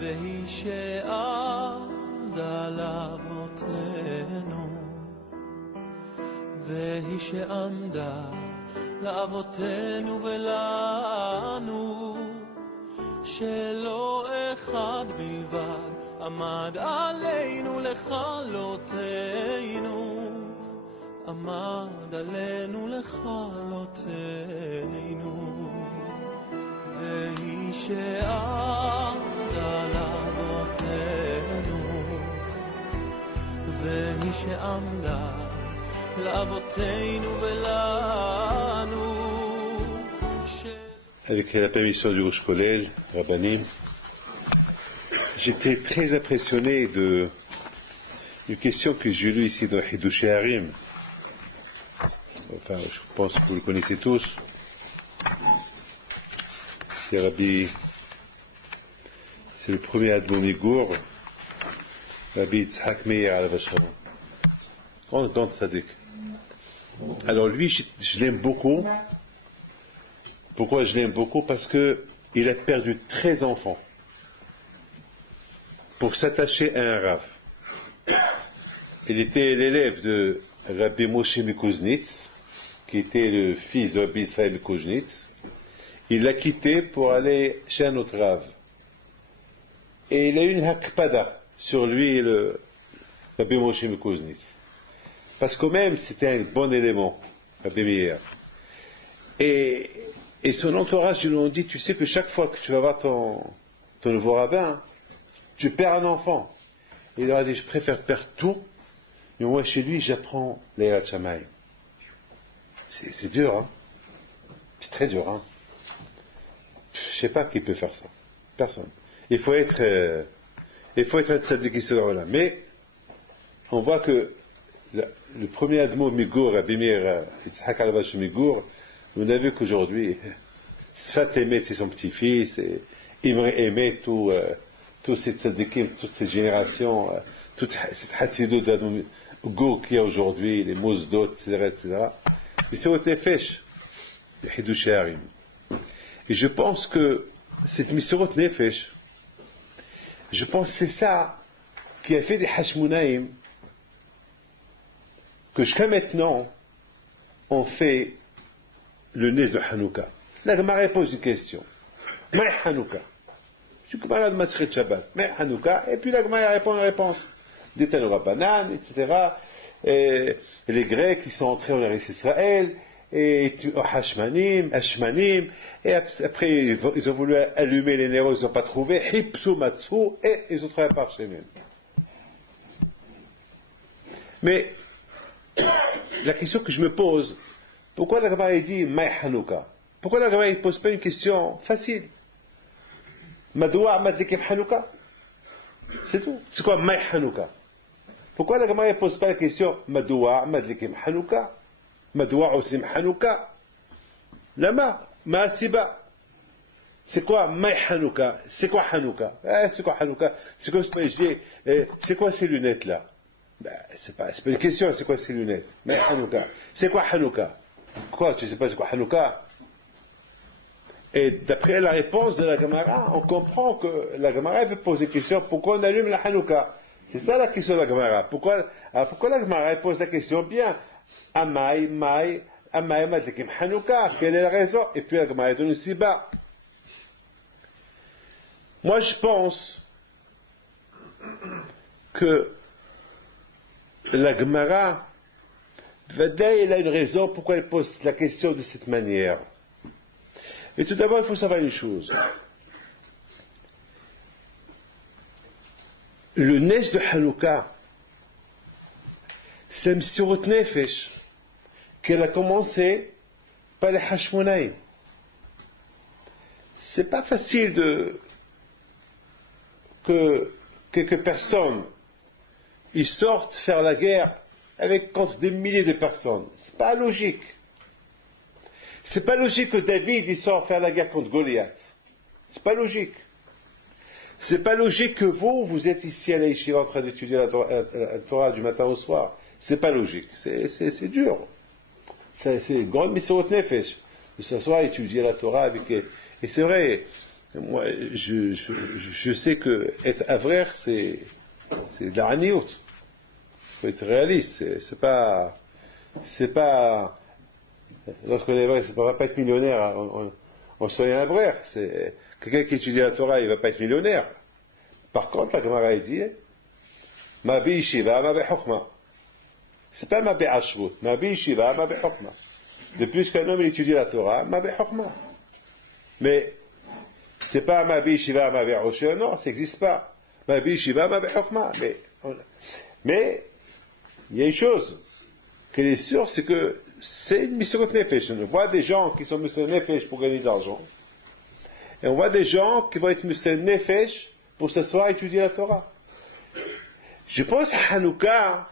והיא שעמדה לאבותינו, והיא שעמדה לאבותינו ולנו, שלא אחד בלבד עמד עלינו לכלותנו, עמד עלינו לכלותנו. והיא שעמדה לאבותינו, והיא שעמדה לאבותינו ולנו. Avec la permission du Rosh Kollel, Rabbanim, j'étais très impressionné d'une question que j'ai lue ici dans Hidush Harim. Enfin, je pense que vous le connaissez tous. C'est le premier Admon Igour, Rabbi Yitzhak Meir alav hashalom. Grand tzaddik. Alors lui, je l'aime beaucoup. Pourquoi je l'aime beaucoup? Parce que il a perdu 13 enfants pour s'attacher à un Rav. Il était l'élève de Rabbi Moshe Mikuznitz, qui était le fils de Rabbi Israël Mikuznitz. Il l'a quitté pour aller chez un autre Rav. Et il a eu une hakpada sur lui, le Rabbi Moshe Mikuznitz. Parce que même c'était un bon élément, Rabbi Meir. Et son entourage lui ont dit, tu sais que chaque fois que tu vas voir ton nouveau rabbin, tu perds un enfant. Il leur a dit, je préfère perdre tout, mais moi chez lui, j'apprends l'Eirat Shamayim. C'est dur, hein. C'est très dur, hein. Je sais pas qui peut faire ça. Personne. Il faut être un tzaddik là. Mais, on voit que le premier Admo Migour, Rabbi Meir Yitzhak alav hashalom Migour, on a vu qu'aujourd'hui, Sfat Emet, c'est son petit-fils, et Imre Emet, tous ces tzadikim, toutes ces générations, toute cette Hatsidot d'Admo Migour qu'il y a aujourd'hui, les Mozdot, etc., etc. Mais c'est au Tefesh, les Hidush Harim. Et je pense que cette Misirot Nefesh, je pense que c'est ça qui a fait des Hashmonaïm, que jusqu'à maintenant, on fait le Nes de Hanouka. La Gemara pose une question. Mais Hanouka. Je suis camarade de Masret Shabbat. Mais Hanouka. Et puis la Gemara répond une réponse. Des Tanoura Banan, etc. Et les Grecs, qui sont entrés en Eretz Israël, et Hashmanim, et après, ils ont voulu allumer les néros, ils n'ont pas trouvé, Hipsu Matsu, et ils ont travaillé par chez eux. Mais, la question que je me pose, pourquoi la Gemara dit Maï Hanouka? Pourquoi la Gemara ne pose pas une question facile? Madoua Madlikim Hanouka? C'est tout. C'est quoi Maï Hanouka? Pourquoi la Gemara ne pose pas la question Madoua Madlikim Hanouka? Madoua Osim Hanouka? Lama, Maasiba. C'est quoi Maï Hanouka? C'est quoi Hanouka? C'est quoi Hanouka? C'est quoi c'est quoi ces lunettes là? Ben, c'est pas une question, c'est quoi ces lunettes? Mais Hanouka. C'est quoi Hanouka? Quoi, tu sais pas c'est quoi Hanouka? Et d'après la réponse de la Gemara, on comprend que la Gemara veut poser la question, pourquoi on allume la Hanouka? C'est ça la question de la Gemara. Pourquoi la Gemara pose la question bien? Amay, Madlikim Hanouka. Quelle est la raison? Et puis la Gemara donne aussi bas. Moi je pense que la Gemara, elle a une raison pourquoi elle pose la question de cette manière. Mais tout d'abord, il faut savoir une chose. Le Nes de Hanouka, c'est Msirut Nefesh, qu'elle a commencé par les Hashmonaïm. C'est pas facile que quelques personnes ils sortent faire la guerre contre des milliers de personnes. C'est pas logique. C'est pas logique que David il sort faire la guerre contre Goliath. C'est pas logique. C'est pas logique que vous êtes ici à la Yeshiva en train d'étudier la Torah du matin au soir. C'est pas logique. C'est dur. C'est une grande Misirot Nefesh de s'asseoir et étudier la Torah avec. Et c'est vrai. Moi, je sais que être avrer, c'est de la haniout. Il faut être réaliste. C'est pas, lorsqu'on est vrai, ça ne va pas être millionnaire en soyant avrer. C'est, quelqu'un qui étudie la Torah, il ne va pas être millionnaire. Par contre, la Gemara dit, ma bi yeshiva, ma bi chokma. C'est pas ma bi ashrut, ma bi yeshiva, ma bi chokma. De plus qu'un homme il étudie la Torah, ma bi chokma. Mais, c'est pas ma bi yeshiva, ma bi osher, non, ça n'existe pas. Ma bi yeshiva, ma bi chokma. Mais, il y a une chose qui est sûre, c'est que c'est une mission de nefesh. On voit des gens qui sont mission de nefesh pour gagner de l'argent. Et on voit des gens qui vont être mission de nefesh pour s'asseoir et étudier la Torah. Je pense à Hanouka,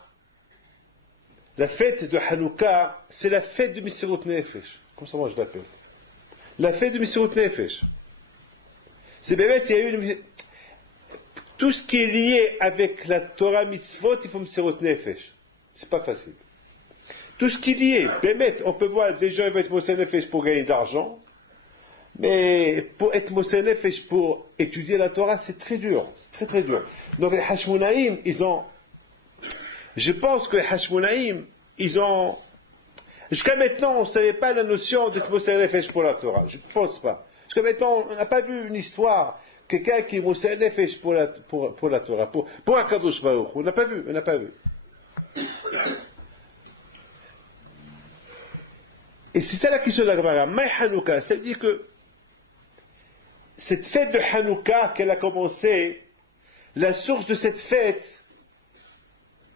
la fête de Hanouka, c'est la fête de Messirut Nefesh. Comme ça, moi je l'appelle. La fête de Messirut Nefesh. C'est bébé, il y a eu tout ce qui est lié avec la Torah mitzvot, il faut Messirut Nefesh. C'est pas facile. Tout ce qui est lié, bébé, on peut voir des gens qui vont être Messirut Nefesh pour gagner de l'argent. Mais pour être Moshe Nefesh, pour étudier la Torah, c'est très dur. C'est très très dur. Donc les Hashmonaïm, je pense que les Hashmonaïm, jusqu'à maintenant, on ne savait pas la notion d'être Moshe Nefesh pour la Torah. Je ne pense pas. Jusqu'à maintenant, on n'a pas vu une histoire, quelqu'un qui est Moshe Nefesh pour la Torah, pour Akadosh Baruch. On n'a pas vu. Et c'est ça la question de la Gemara. Maï Hanouka, ça veut dire que cette fête de Hanouka qu'elle a commencé, la source de cette fête,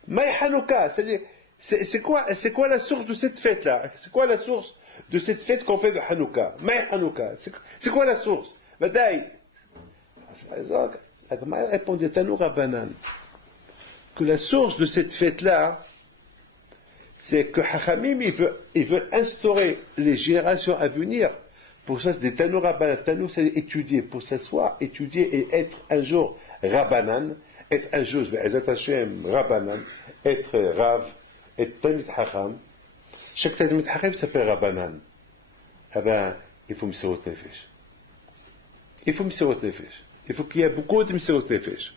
Maï Hanouka, c'est-à-dire, c'est quoi la source de cette fête-là? C'est quoi la source de cette fête qu'on fait de Hanouka? Maï Hanouka, c'est quoi la source? Badaï, la Gemara répondait Tanoura Banan, que la source de cette fête-là, c'est que Hachamim, il veut instaurer les générations à venir. Pour ça, c'est des Tanou Rabbanan. Tanou, c'est étudier, pour s'asseoir, étudier et être un jour Rabbanan, être un jour, Be'ezat Hashem, Rabbanan, être Rav, être Talmid Hacham. Chaque Talmid Hacham s'appelle Rabbanan. Eh bien, il faut Messirut Nefesh. Il faut Messirut Nefesh. Il faut qu'il y ait beaucoup de Messirut Nefesh.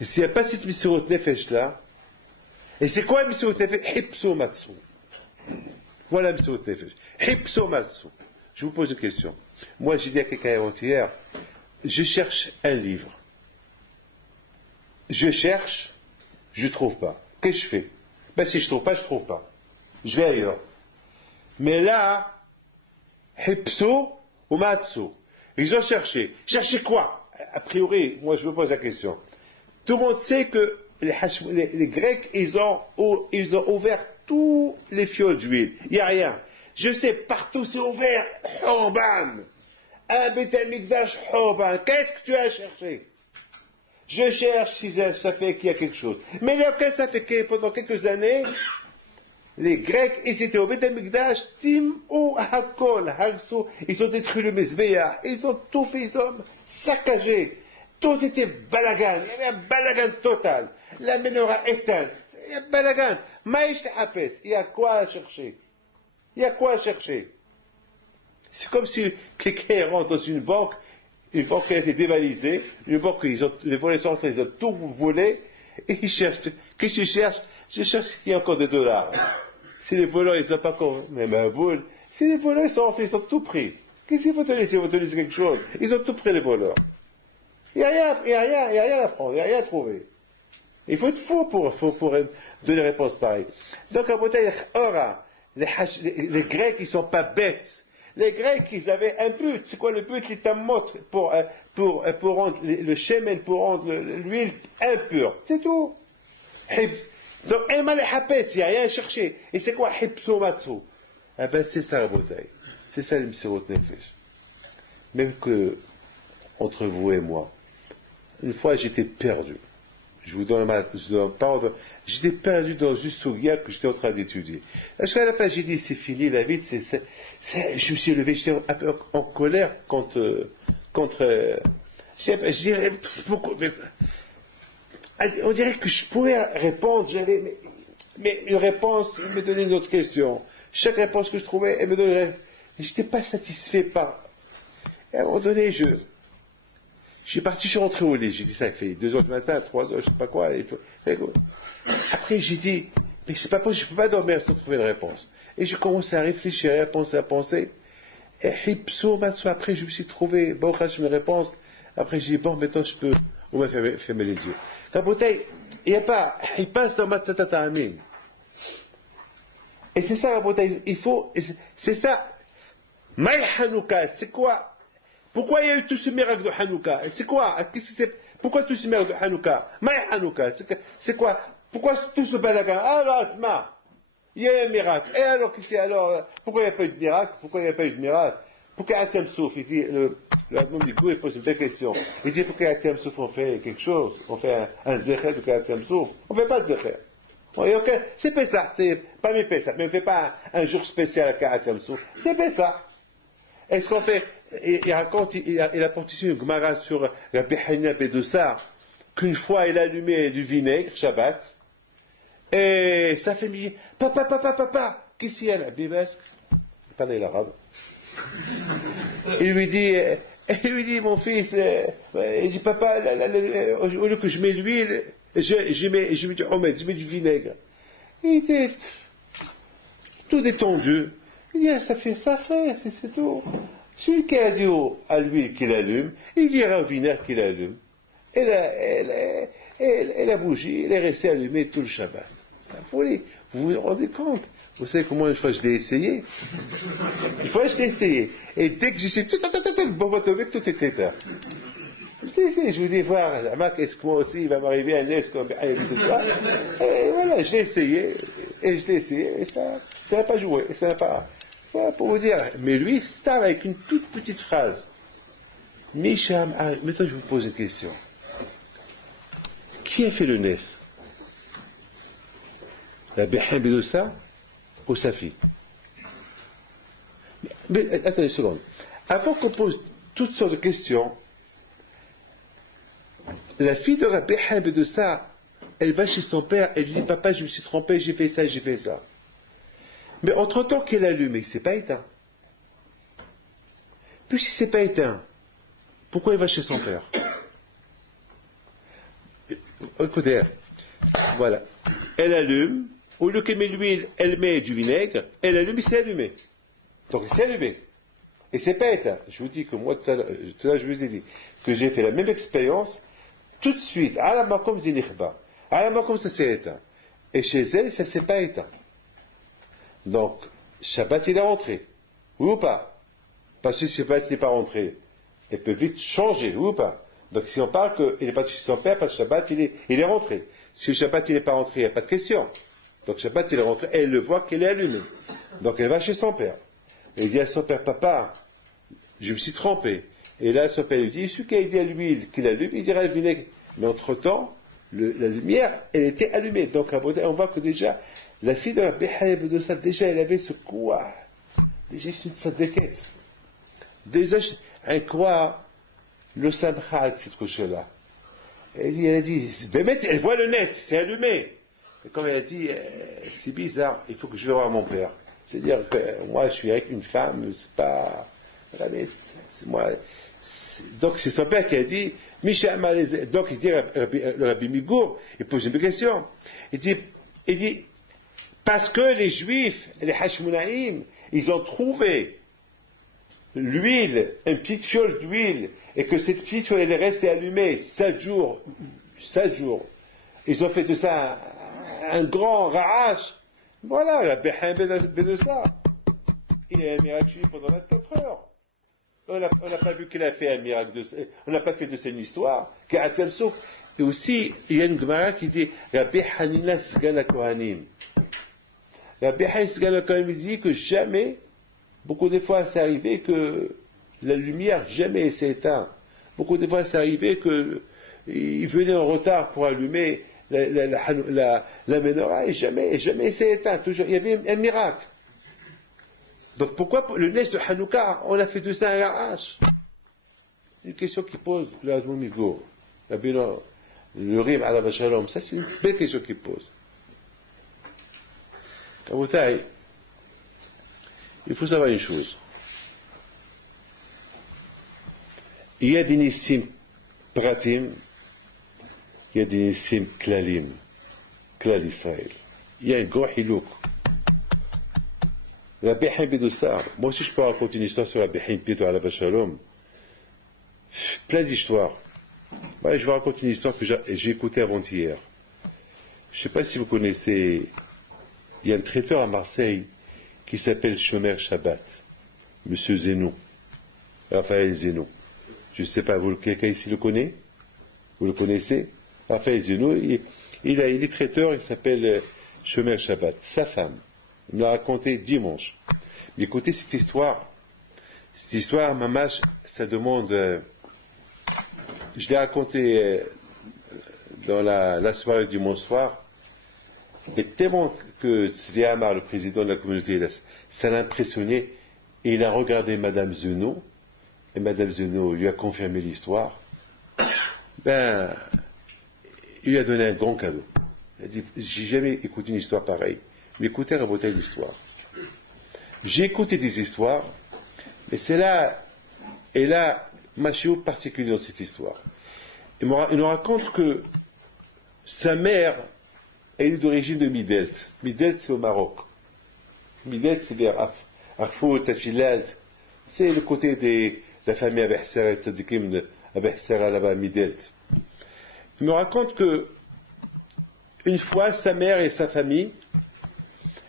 Et s'il n'y a pas cette Messirut Nefesh-là, et c'est quoi Messirut Nefesh? Hipso Matsu. Voilà Messirut Nefesh. Hipso Matsu. Je vous pose une question. Moi, j'ai dit à quelqu'un avant-hier, je cherche un livre. Je cherche, je ne trouve pas. Qu'est-ce que je fais? Ben, si je ne trouve pas, je ne trouve pas. Je vais ailleurs. Mais là, Hipso ou Matsu. Ils ont cherché. Cherché quoi? A priori, moi, je me pose la question. Tout le monde sait que les Grecs, ils ont ouvert tous les fioles d'huile. Il n'y a rien. Je sais, partout c'est ouvert. Chorban. Un Beth Amikdash Chorban. Qu'est-ce que tu as cherché? Je cherche si ça fait qu'il y a quelque chose. Mais là, ça fait que pendant quelques années, les Grecs, ils étaient au Beth Amikdash, Tim ou Hakol, Halso, ils ont détruit le Mesbeya, ils ont tout fait, ils ont saccagé. Tout était balagan. Il y avait un balagan total. La menorah éteinte. Il y a balagan. Maïch Hapes. Il y a quoi à chercher? Il y a quoi à chercher? C'est comme si quelqu'un rentre dans une banque qui a été dévalisée, une banque, les voleurs sont rentrés, ils ont tout volé, et ils cherchent. Qu'est-ce qu'ils cherchent? Je cherche s'il y a encore des dollars. Si les voleurs, ils n'ont pas encore, même un boule, si les voleurs, ils sont rentrés, ils ont tout pris. Qu'est-ce qu'il faut te laisser? Ils vont te laisser quelque chose. Ils ont tout pris, les voleurs. Il n'y a rien à prendre, il n'y a rien à trouver. Il faut être fou pour donner une réponse pareille. Donc, à Botaï, les Grecs, ils ne sont pas bêtes. Les Grecs, ils avaient un but. C'est quoi le but? Les tamot pour rendre le shemen, pour rendre l'huile impure. C'est tout. Donc, il n'y a rien à chercher. Et c'est quoi hipso matsu? Eh ben, c'est ça la Botaï. C'est ça le Messirut Nefesh. Même que, entre vous et moi, une fois j'étais perdu. Je vous donne pardon. J'étais perdu dans une sougia que j'étais en train d'étudier. Jusqu'à la fin, j'ai dit, c'est fini, la vie, je me suis levé, j'étais un peu en colère contre je dirais, on dirait que je pouvais répondre, mais une réponse, il me donnait une autre question. Chaque réponse que je trouvais, elle me donnait, j'étais pas satisfait par, et à un moment donné, Je suis parti, je suis rentré au lit. J'ai dit, ça fait 2 heures du matin, 3 heures, je sais pas quoi. Après, j'ai dit, mais c'est pas possible, je peux pas dormir sans trouver une réponse. Et je commençais à réfléchir, à penser. Et après, je me suis trouvé, bon, quand je me réponse, après, j'ai dit, bon, maintenant, je peux, au moins, fermer les yeux. La bouteille, il n'y a pas, il passe dans ma tatatamine. Et c'est ça, la bouteille, il faut, c'est ça. Maï Hanouka, c'est quoi? Pourquoi il y a eu tout ce miracle de Hanouka? C'est quoi? Pourquoi tout ce miracle de Hanouka? Maï Hanouka, c'est quoi? Pourquoi tout ce balagan? Ah là, Asma, il y a un miracle. Et alors, pourquoi il n'y a pas eu de miracle? Pourquoi il n'y a pas eu de miracle? Pourquoi Atem Souf, il dit, le Admon du Gou, il pose une belle question. Il dit, pourquoi Atem Souf, on fait quelque chose? On fait un zécher de Atem Souf? On ne fait pas de zécher. C'est Pessah, c'est pas mes Pessah, mais on ne fait pas un jour spécial à Atem Souf. C'est Pessah. Est-ce qu'on fait, il raconte, il apporte ici une Gemara sur la Behania Bedossa, qu'une fois il allumait du vinaigre, Shabbat, et sa famille, papa, qu'est-ce qu'il y a là? Bibesque, il parlait l'arabe. Il lui dit, mon fils, il dit, papa, au lieu que je mets l'huile, je mets du homède, je mets du vinaigre. Il était tout détendu. Il dit, ça fait, c'est tout. Celui qui a dit à l'huile qu'il allume, il dira au vinaigre qu'il allume. Et la bougie, elle est restée allumée tout le Shabbat. C'est la folie. Vous vous rendez compte? Vous savez comment une fois je l'ai essayé? Une fois je l'ai essayé. Et dès que j'ai essayé, tout était éteint. Je l'ai essayé, je voulais voir, est-ce que moi aussi il va m'arriver un est comme tout ça? Et voilà, je l'ai essayé, et ça n'a pas joué, ça n'a pas. Voilà, pour vous dire. Mais lui, c'est avec une toute petite phrase. Misham, maintenant je vous pose une question. Qui a fait le Nes? La Behem Bedossa ou sa fille? Mais attendez une seconde. Avant qu'on pose toutes sortes de questions, la fille de Rabbi Behem Bedossa, elle va chez son père, elle lui dit, papa, je me suis trompé, j'ai fait ça. Mais entre-temps qu'elle allume, il ne s'est pas éteint. Puisqu'il ne s'est pas éteint, pourquoi il va chez son père? Écoutez, voilà. Elle allume, au lieu qu'elle met l'huile, elle met du vinaigre, elle allume, il s'est allumé. Donc il s'est allumé. Et c'est pas éteint. Je vous dis que moi, tout à l'heure, je vous ai dit que j'ai fait la même expérience, tout de suite, à la makom zinichba. À la makom, ça s'est éteint. Et chez elle, ça s'est pas éteint. Donc, Shabbat, il est rentré. Oui ou pas? Parce que si Shabbat n'est pas rentré, elle peut vite changer, oui ou pas? Donc, si on parle qu'il n'est pas chez son père, parce que Shabbat, il est rentré. Si le Shabbat, il n'est pas rentré, il n'y a pas de question. Donc, Shabbat, il est rentré, et elle le voit qu'elle est allumée. Donc, elle va chez son père. Elle dit à son père, papa, je me suis trompé. Et là, son père lui dit, celui qui a dit à l'huile qu'il allume, il dira le vinaigre. Mais entre-temps, la lumière, elle était allumée. Donc, on voit que déjà, la fille de la Behaïb de ça, déjà, elle avait ce quoi? Déjà, c'est une sadéquette. Déjà, un quoi? Le samcha de cette couche-là. Elle a dit, elle voit le nez, c'est allumé. Et comme elle a dit, c'est bizarre, il faut que je vais voir mon père. C'est-à-dire que moi, je suis avec une femme, c'est pas. Regardez, c'est moi. Donc, c'est son père qui a dit, donc, il dit, le Rabbi Migour, il pose une question. Il dit, parce que les Juifs, les Hashmonaïm, ils ont trouvé l'huile, une petite fiole d'huile, et que cette petite fiole, elle est restée allumée 7 jours. Ils ont fait de ça un grand ra'ash. Voilà, la Behem de ça. Il a un miracle juif pendant 24 heures. On n'a pas vu qu'il a fait un miracle de ça. On n'a pas fait de ça une histoire. Et aussi, il y a une Gemara qui dit, la Behanina Sgana Kohanim. La Behanina Sgana Kohanim dit que jamais, beaucoup de fois, c'est arrivé que la lumière jamais s'est éteinte. Beaucoup de fois, c'est arrivé qu'il venait en retard pour allumer la menorah et jamais s'est éteint. Toujours, il y avait un miracle. Donc pourquoi le nez de Hanouka, on a fait de ça à l'arrache? C'est une question qui pose le Admon Migour. Le Rim à la Vachalom. Ça, c'est une belle question qu'il pose. Il faut savoir une chose. Il y a des nissim Pratim, il y a des Nissim Klalim, Klal Israël. Il y a un grand hilouk. Rabbi Haim Bidoussar, moi aussi je peux raconter une histoire sur Rabbi Haim Bidou Alav Shalom. Plein d'histoires. Ouais, je vous raconte une histoire que j'ai écoutée avant-hier. Je ne sais pas si vous connaissez, il y a un traiteur à Marseille qui s'appelle Shomer Shabbat, Monsieur Zeno, Raphaël Zeno. Je ne sais pas, quelqu'un ici le connaît? Vous le connaissez? Raphaël Zeno, il est traiteur, il s'appelle Shomer Shabbat. Sa femme, il me l'a raconté dimanche. Mais écoutez cette histoire, Mamash, ça demande... je l'ai raconté dans la soirée du bonsoir, et tellement que Tzvi Amar, le président de la communauté, ça l'a impressionné, et il a regardé Madame Zeno, et Madame Zeno lui a confirmé l'histoire. Ben, il lui a donné un grand cadeau. Il a dit, j'ai jamais écouté une histoire pareille, mais écoutez, racontez l'histoire. J'ai écouté des histoires, mais c'est là, et là, Machio particulier dans cette histoire. Il nous raconte que sa mère est d'origine de Midelt. Midelt, c'est au Maroc. Midelt, c'est vers Arfout, Tafilalt. C'est le côté de la famille Abehsera et Tzadikim de Abehsera là-bas, Midelt. Il me raconte que une fois, sa mère et sa famille,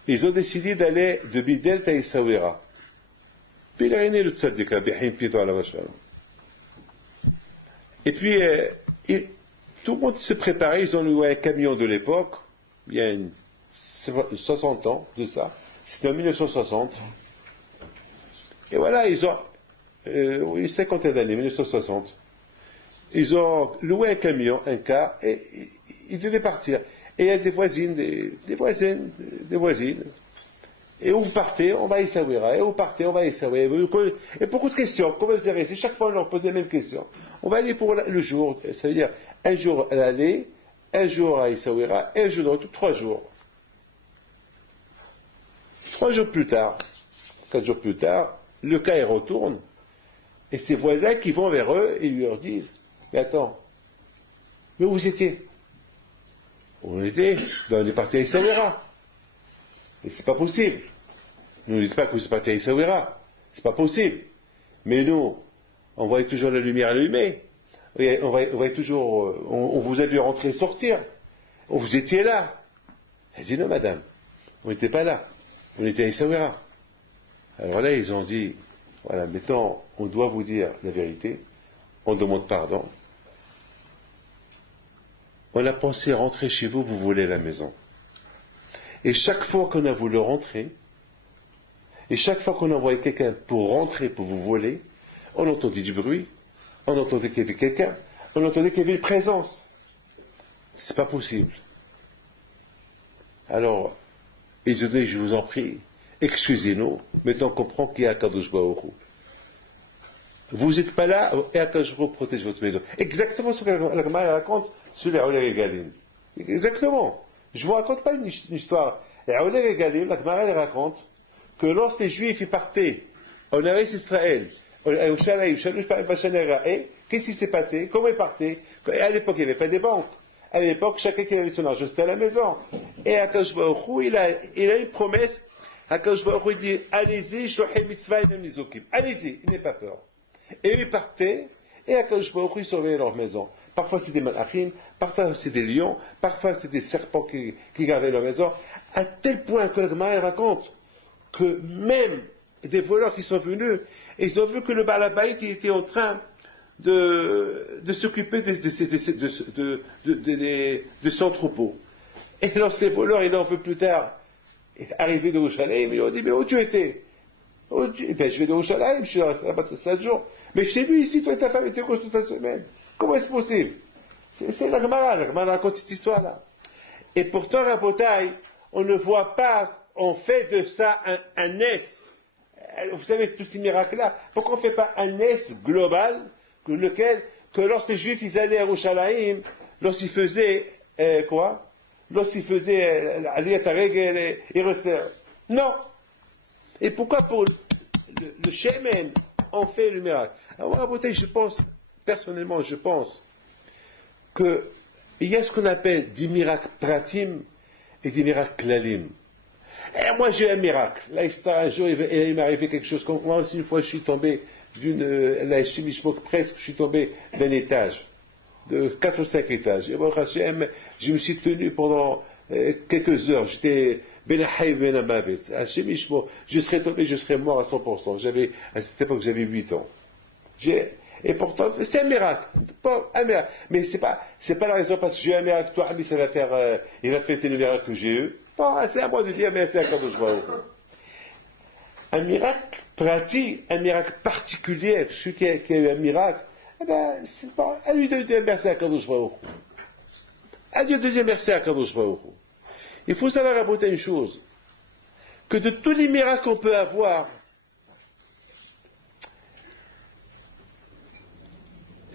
ils ont décidé d'aller de Midelt à Essaouira. Puis il a né le Tzadik, Abihim Pito à la Vachalom. Et puis, tout le monde se préparait, ils ont loué un camion de l'époque, il y a 60 ans de ça, c'était en 1960. Et voilà, ils ont, une cinquantaine d'années, 1960. Ils ont loué un camion, un car, et ils devaient partir. Et il y a des voisines, des voisines. Et où vous partez, on va à Essaouira. Et où vous partez, on va à Essaouira. Et beaucoup de questions. Comment vous avez, c'est chaque fois on leur pose les mêmes questions. On va aller pour le jour. Ça veut dire un jour à l'aller, un jour à Essaouira, et un jour de retour, 3 jours. 3 jours plus tard, 4 jours plus tard, le cas il retourne. Et ses voisins qui vont vers eux et lui leur disent, mais attends, mais où vous étiez? On est parti à Essaouira. Et c'est pas possible. Ne nous dites pas que vous êtes parti à Essaouira. C'est pas possible. Mais nous, on voyait toujours la lumière allumée. On voyait toujours, on vous a vu rentrer et sortir. Vous étiez là. Elle dit non, madame. On n'était pas là. On était à Essaouira. Alors là, ils ont dit, voilà, maintenant, on doit vous dire la vérité. On demande pardon. On a pensé rentrer chez vous, vous volez la maison. Et chaque fois qu'on a voulu rentrer, et chaque fois qu'on envoyait quelqu'un pour rentrer, pour vous voler, on entendait du bruit, on entendait qu'il y avait quelqu'un, on entendait qu'il y avait une présence. C'est pas possible. Alors, ils ont dit, je vous en prie, excusez-nous, maintenant on comprend qu'il y a Kadosh Baruch Hu. Vous n'êtes pas là, et Kadosh Baruch Hu protège votre maison. Exactement ce que la Gemara raconte sur les Oler et Galim. Exactement. Je ne vous raconte pas une histoire. Et à Oler et Galim, la Gemara raconte que lorsque les Juifs y partaient en Eretz Israël, qu'est-ce qui s'est passé? Comment ils partaient? À l'époque, il n'y avait pas des banques. À l'époque, chacun qui avait son argent, c'était à la maison. Et Akadosh Baruch Hu, il a une promesse. Akadosh Baruch Hu, il dit, allez-y, shlochei mitzvah et mizokim. Allez-y, il n'est pas peur. Et ils partaient, et Akadosh Baruch Hu surveillait leur maison. Parfois c'est des malachim, parfois c'est des lions, parfois c'est des serpents qui gardaient leur maison. À tel point que la Gemara raconte que même des voleurs qui sont venus, et ils ont vu que le Baal Habayit était en train de s'occuper de son troupeau. Et lorsque les voleurs, il en veut plus tard, arrivés de Yerushalayim, ils ont dit, mais où tu étais? Ben, je vais de Yerushalayim, je suis là-bas 7 jours. Mais je t'ai vu ici, toi et ta femme étaient cause toute la semaine. Comment est-ce possible? C'est la Gemara raconte cette histoire-là. Et pourtant, la bataille, on ne voit pas, on fait de ça un S. Vous savez, tous ces miracles-là, pourquoi on ne fait pas un S global, que lorsque les Juifs ils allaient à Yerushalayim, lorsqu'ils faisaient quoi? Lorsqu'ils faisaient Aliyat HaRegel et restèrent. Non. Et pourquoi pour le Shemen, on fait le miracle? Alors, la bataille, je pense, personnellement, je pense qu'il y a ce qu'on appelle des miracles pratim et des miracles klalim. Et moi j'ai un miracle. Là, un jour, il m'est arrivé quelque chose. Moi aussi, une fois, je suis tombé là, presque, je suis tombé d'un étage, de 4 ou 5 étages. Et bon, Hachem, je me suis tenu pendant quelques heures. J'étais ben haï ben amavet. Hachem, je serais tombé, je serais mort à 100%. À cette époque, j'avais 8 ans. Et pourtant, c'était un miracle. Pas un miracle. Mais c'est pas la raison parce que j'ai un miracle, toi, Ami, ça va faire, il va fêter le miracle que j'ai eu. Non, c'est à moi de dire merci à Kadosh Baruch Hu. Un miracle pratique, un miracle particulier, celui qui a eu un miracle, eh ben, c'est pas à lui de dire merci à Kadosh Baruch Hu. À Dieu de dire merci à Kadosh Baruch Hu. Il faut savoir rapporter une chose, que de tous les miracles qu'on peut avoir,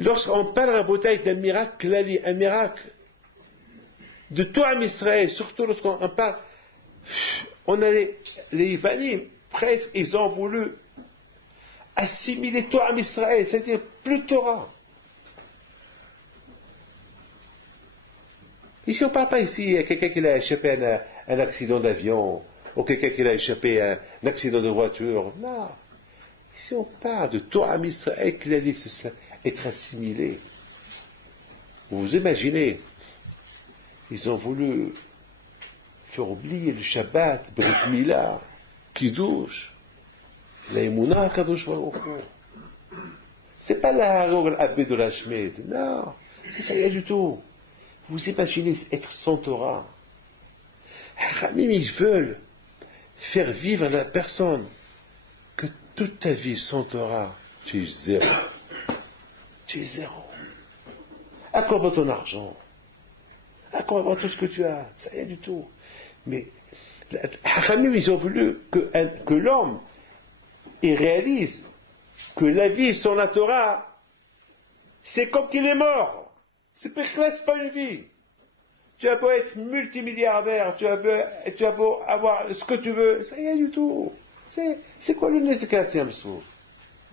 lorsqu'on parle à bataille d'un miracle, un miracle de tout Am Israël, surtout lorsqu'on parle, on a les Ivanim, presque, ils ont voulu assimiler tout Am Israël, c'est-à-dire plus de Torah. Ici, on ne parle pas ici à quelqu'un qui a échappé à un accident d'avion, ou quelqu'un qui a échappé à un accident de voiture. Non. Ici, on parle de tout Am Israël qui allait être assimilé. Vous imaginez, ils ont voulu faire oublier le Shabbat, Brit Mila, Kiddush, la Emouna, Kadosh Baruch Hu. C'est pas la Harog Abbé de la Shmed. Non, c'est rien du tout. Vous imaginez être sans Torah. Ramim, ils veulent faire vivre la personne que toute ta vie sans Torah, tu es zéro. Tu es zéro. À quoi va ton argent? À quoi va tout ce que tu as? C'est rien du tout. Mais Ramim, ils ont voulu que l'homme il réalise que la vie sans la Torah, c'est comme qu'il est mort. C'est pas une vie. Tu as beau être multimilliardaire, tu as beau avoir ce que tu veux, c'est rien du tout. C'est quoi le Nezekat Yamsou?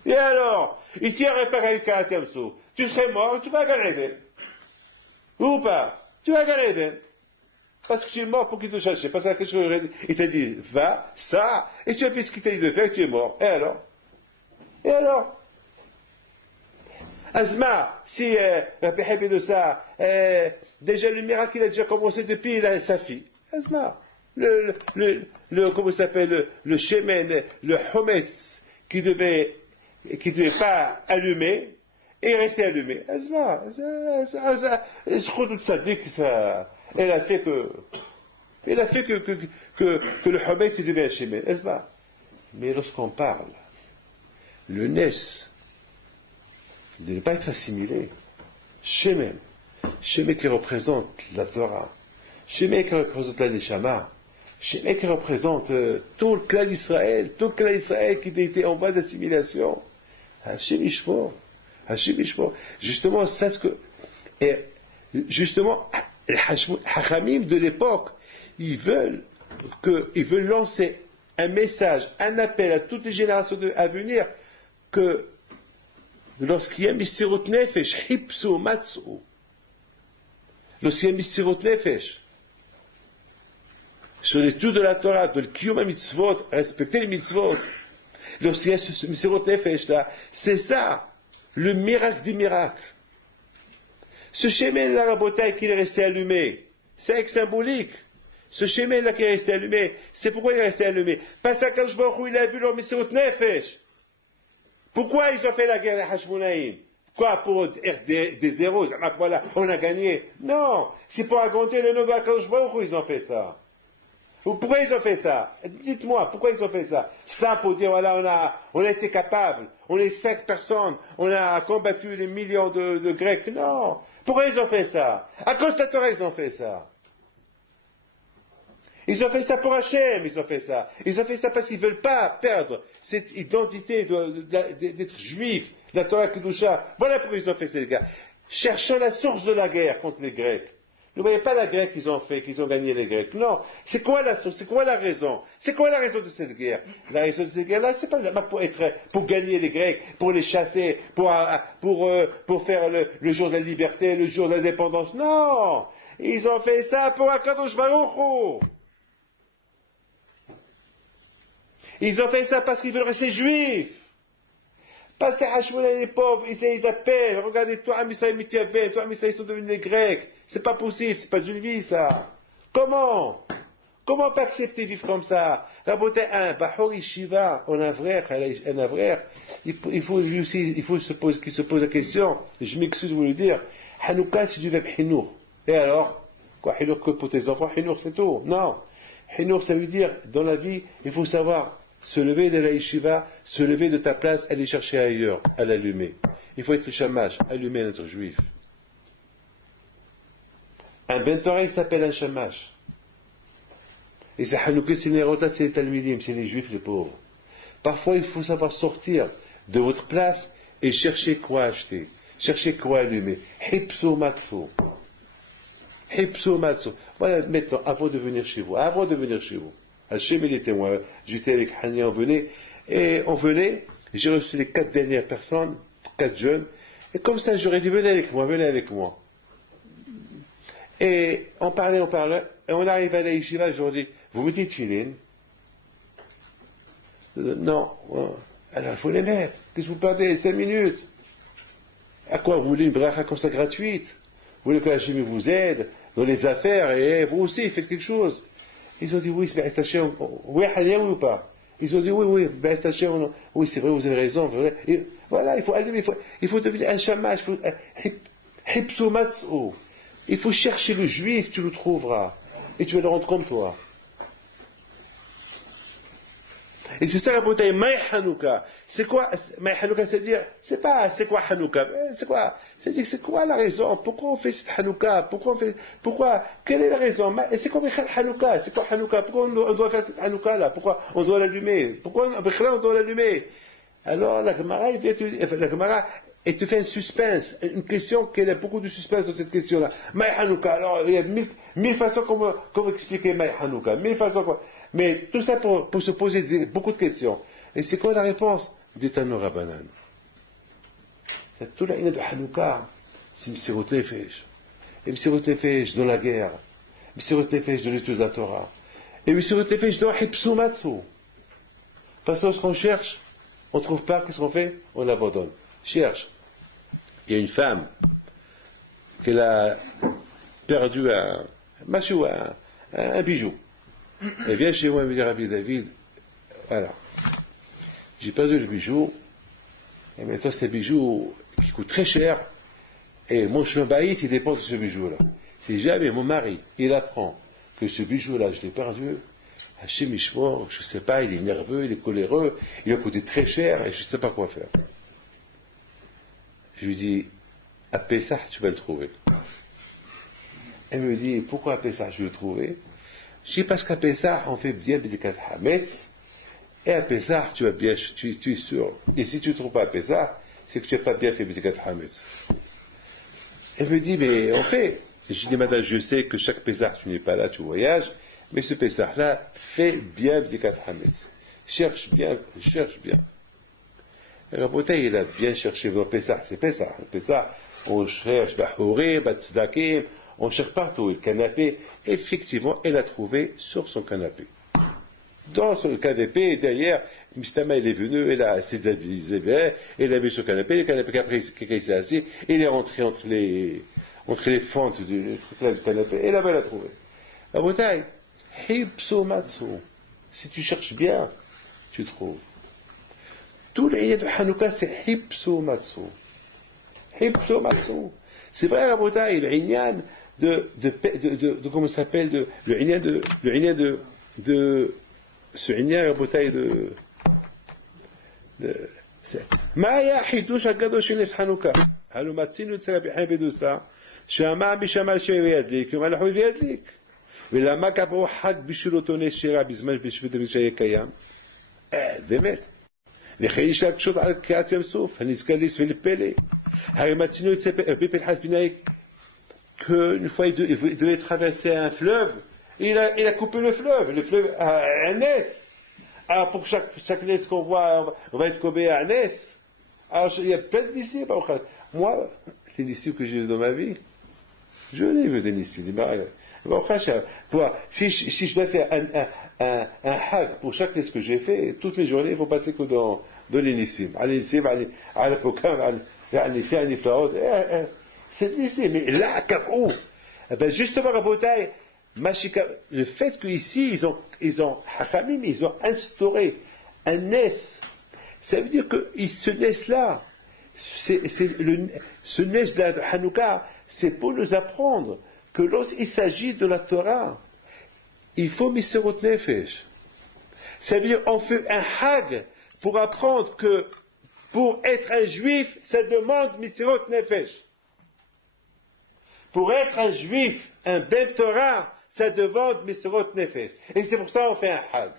Et alors, ici, il n'y aurait pas eu Kat Yamsou. Tu serais mort, tu vas gagner. Ou pas? Tu vas gagner. Parce que tu es mort pour qu'il te cherche. Parce qu'il t'a dit, va, ça, et tu as fait ce qu'il t'a dit de faire, tu es mort. Et alors Azma, si Rabbi Habib de ça, déjà le miracle il a déjà commencé depuis sa fille. Azma, comment ça s'appelle, le shemen, le hometz qui devait pas allumer, et rester allumé. Azma, je crois toute sa vie que ça, elle a fait que le hometz il devait un shemen. Azma. Mais lorsqu'on parle, le nes, de ne pas être assimilé. Shemen qui représente la Torah. Shemen qui représente la Neshama. Shemen qui représente tout le clan d'Israël. Tout le clan d'Israël qui était en voie d'assimilation. Hashem Ishmor. Justement, c'est ce que... Et justement, les Hachamim de l'époque, ils veulent lancer un message, un appel à toutes les générations à venir que lorsqu'il y a Messirut Nefesh, Hipsu Matsu, lorsqu'il y a Messirut Nefesh, sur l'étude de la Torah, de l'Kiyum Mitzvot, respecter les Mitzvot, lorsqu'il y a ce Messirut Nefesh là, c'est ça, le miracle des miracles. Ce chemin là, Rabotai, qui est resté allumé, c'est symbolique. Ce chemin là qui est resté allumé, c'est pourquoi il est resté allumé? Parce que Kadosh Baruch Hu, il a vu leur Messirut Nefesh. Pourquoi ils ont fait la guerre des Hashmonaïm? Quoi, pour des zéros? Voilà, on a gagné. Non, c'est pour agrandir le nom de Kadosh Baruch Hu, ils ont fait ça. Pourquoi ils ont fait ça? Dites-moi, pourquoi ils ont fait ça? Ça pour dire, voilà, on a été capable, on est 5 personnes, on a combattu des millions de Grecs. Non. Pourquoi ils ont fait ça? À cause de la Torah, ils ont fait ça. Ils ont fait ça pour Hachem, ils ont fait ça. Ils ont fait ça parce qu'ils ne veulent pas perdre cette identité d'être juif, la Torah Kedusha. Voilà pourquoi ils ont fait cette guerre. Cherchant la source de la guerre contre les Grecs. Ne voyez pas la guerre qu'ils ont fait, qu'ils ont gagné les Grecs. Non. C'est quoi la raison? C'est quoi la raison de cette guerre? La raison de cette guerre-là, c'est pas pour gagner les Grecs, pour les chasser, pour faire le jour de la liberté, le jour de l'indépendance. Non! Ils ont fait ça pour Akadosh Baruch Hu. Ils ont fait ça parce qu'ils veulent rester juifs. Parce que Hachmouna les pauvres, ils essayent d'appeler. Regardez, toi, Amisraï Mitiavé, toi, Amisraï, ils sont devenus des Grecs. C'est pas possible, c'est pas une vie, ça. Comment? Comment pas accepter vivre comme ça? La beauté, un Bahori Shiva, un avraire, il faut qu'il se pose la question, je m'excuse de vous le dire, Hanouka, c'est du verbe Hinour. Et alors? Quoi, Hinour que pour tes enfants? Hinour, c'est tout? Non. Hinour, ça veut dire, dans la vie, il faut savoir se lever de la yeshiva, se lever de ta place, aller chercher ailleurs, à l'allumer. Il faut être shamash, allumer notre juif. Un bentoré s'appelle un shamash. Et c'est Hanouka, c'est les rotas, c'est les talmidim, c'est les juifs, les pauvres. Parfois, il faut savoir sortir de votre place et chercher quoi acheter, chercher quoi allumer. Hipso matsu. Hipso matsu. Voilà, maintenant, avant de venir chez vous, Hachem et les témoins. J'étais avec Hania, on venait, j'ai reçu les 4 dernières personnes, 4 jeunes, et comme ça, j'aurais dit, venez avec moi. Et on parlait, et on arrive à la yeshiva, je leur dis, vous mettez de filines? Non. Alors, il faut les mettre. Qu'est-ce que vous perdez? 5 minutes. À quoi? Vous voulez une bracha comme ça gratuite? Vous voulez que Hachem vous aide dans les affaires, et vous aussi, faites quelque chose. Ils ont dit oui, c'est Hachem. Oui, oui ou pas? Ils ont dit oui, Hachem. Oui, c'est vrai, vous avez raison. Et voilà, il faut allumer, il faut devenir un shamash. Il faut chercher le juif, tu le trouveras. Et tu vas le rendre comme toi. Et c'est ça la bouteille, Maï Hanouka. C'est quoi, Maï Hanouka, c'est-à-dire, c'est quoi Hanouka? C'est-à-dire, c'est quoi la raison? Pourquoi on fait cette Hanouka? Quelle est la raison? C'est quoi Hanouka? C'est quoi Hanouka? Pourquoi on doit faire cette Hanouka-là? Pourquoi on doit l'allumer? Pourquoi on doit l'allumer? Alors, la Gemara, elle te fait un suspense, une question qu'elle a beaucoup de suspense dans cette question-là. Maï Hanouka. Alors, il y a mille façons comment expliquer Maï Hanouka. 1000 façons Mais tout ça pour se poser beaucoup de questions. Et c'est quoi la réponse? D'Etano Rabbanan. C'est tout l'année de Hanouka. C'est Msirut Nefesh. Et Msirut Nefesh dans la guerre. Msirut Nefesh dans l'étude de la Torah. Et Msirut Nefesh dans Hipsu Matsu. Parce que lorsqu'on cherche, on ne trouve pas, qu'est-ce qu'on fait? On abandonne. Cherche. Il y a une femme qu'elle a perdu un bijou. Elle vient chez moi et me dit, Rabbi David, voilà, j'ai perdu le bijou, et maintenant c'est un bijou qui coûte très cher, et mon chemin baït, il dépend de ce bijou-là. Si jamais mon mari, il apprend que ce bijou-là, je l'ai perdu, Hachem Ishmor, je ne sais pas, il est nerveux, il est coléreux, il va coûter très cher, et je ne sais pas quoi faire. Je lui dis, à Pessah, tu vas le trouver. Elle me dit, pourquoi à Pessah, je vais le trouver? Je dis, parce qu'à Pessah, on fait bien Bdikat Hametz, et à Pessah, tu es sûr. Et si tu ne trouves pas à Pessah, c'est que tu n'as pas bien fait Bdikat Hametz. Elle me dit, mais en fait, je dis, madame, je sais que chaque Pessah, tu n'es pas là, tu voyages, mais ce Pessah-là, fais bien Bdikat Hametz. Cherche bien. Et Rabotai, il a bien cherché dans Pessah, c'est Pessah. Pessah, on cherche Bahoré, Batzdakim, on cherche partout, le canapé. Effectivement, elle a trouvé sur son canapé. Dans son canapé, derrière, Mistama, il est venu, elle s'est habillée bien, elle a mis sur le canapé après, il s'est assis, il est rentré entre les fentes du canapé, et là-bas, elle a trouvé. Rabotai, Hipso Matsu. Si tu cherches bien, tu trouves. Tout l'ayat de Hanouka, c'est Hipsu Matsu. Hipsu Matsu. C'est vrai, Rabotai, le Inyan comment ça s'appelle, le Inyan ce Inyan, Rabotai, Maya Hidush Agadosh Ines Hanouka. Hanou Matzinu Tzara Bichem Bedusa. Shama Mishamal Sheviyadlik. Yom Alhu Yadlik. ולמה קבעו חג בשביל אותו נשירה בזמן בשביל שהיה קיים? באמת. לכן יש להקשות על קריאת ים סוף, הנזכר ליס ולפלא. הרי מצינו יצא בפי פנחס בני qu'une fois il devait traverser un fleuve, et il a coupé le fleuve a un S. Alors pour chaque S qu'on voit, on va être cobé à un S. Alors il y a plein de disciples. Moi, les disciples que j'ai eu dans ma vie, je l'ai vu des disciples. Si je dois faire un hag pour chaque S que j'ai fait, toutes les journées, il faut passer que dans les nissim. C'est nissim. Mais là, où? Justement, Rabotai, le fait qu'ici, ils ont instauré un NES, ça veut dire que ce NES-là, ce NES de Hanouka, c'est pour nous apprendre que lorsqu'il s'agit de la Torah, il faut Miserot Nefesh. Ça veut dire, on fait un Hag pour apprendre que pour être un juif, ça demande Miserot Nefesh. Pour être un juif, un Ben Torah, ça demande Miserot Nefesh. Et c'est pour ça qu'on fait un Hag.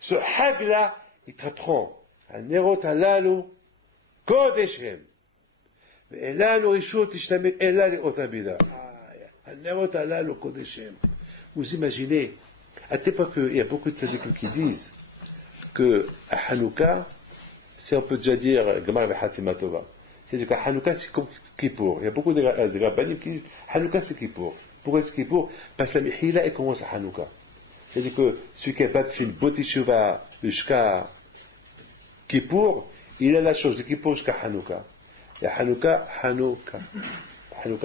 Ce Hag-là, il t'apprend. Nerot halalu kodeshem. ואלה רשות תשתמש, אלה לאות המידה. הנרות הללו קודשם. Vous imaginez, à l'époque, il y a beaucoup de tzadikim qui disent que à Hanouka, si on peut déjà dire Gemara v'Hatima Tova, c'est-à-dire qu'à Hanouka c'est comme Kippour. Il y a beaucoup de rabbanim qui disent Hanouka c'est Kippour. Pourquoi c'est Kippour? Parce que la Mihila elle commence à Hanouka. C'est-à-dire que celui qui a pas fait une bonne teshuva jusqu'à Kippour, il a la chose de Kippour jusqu'à Hanouka. Et Hanouka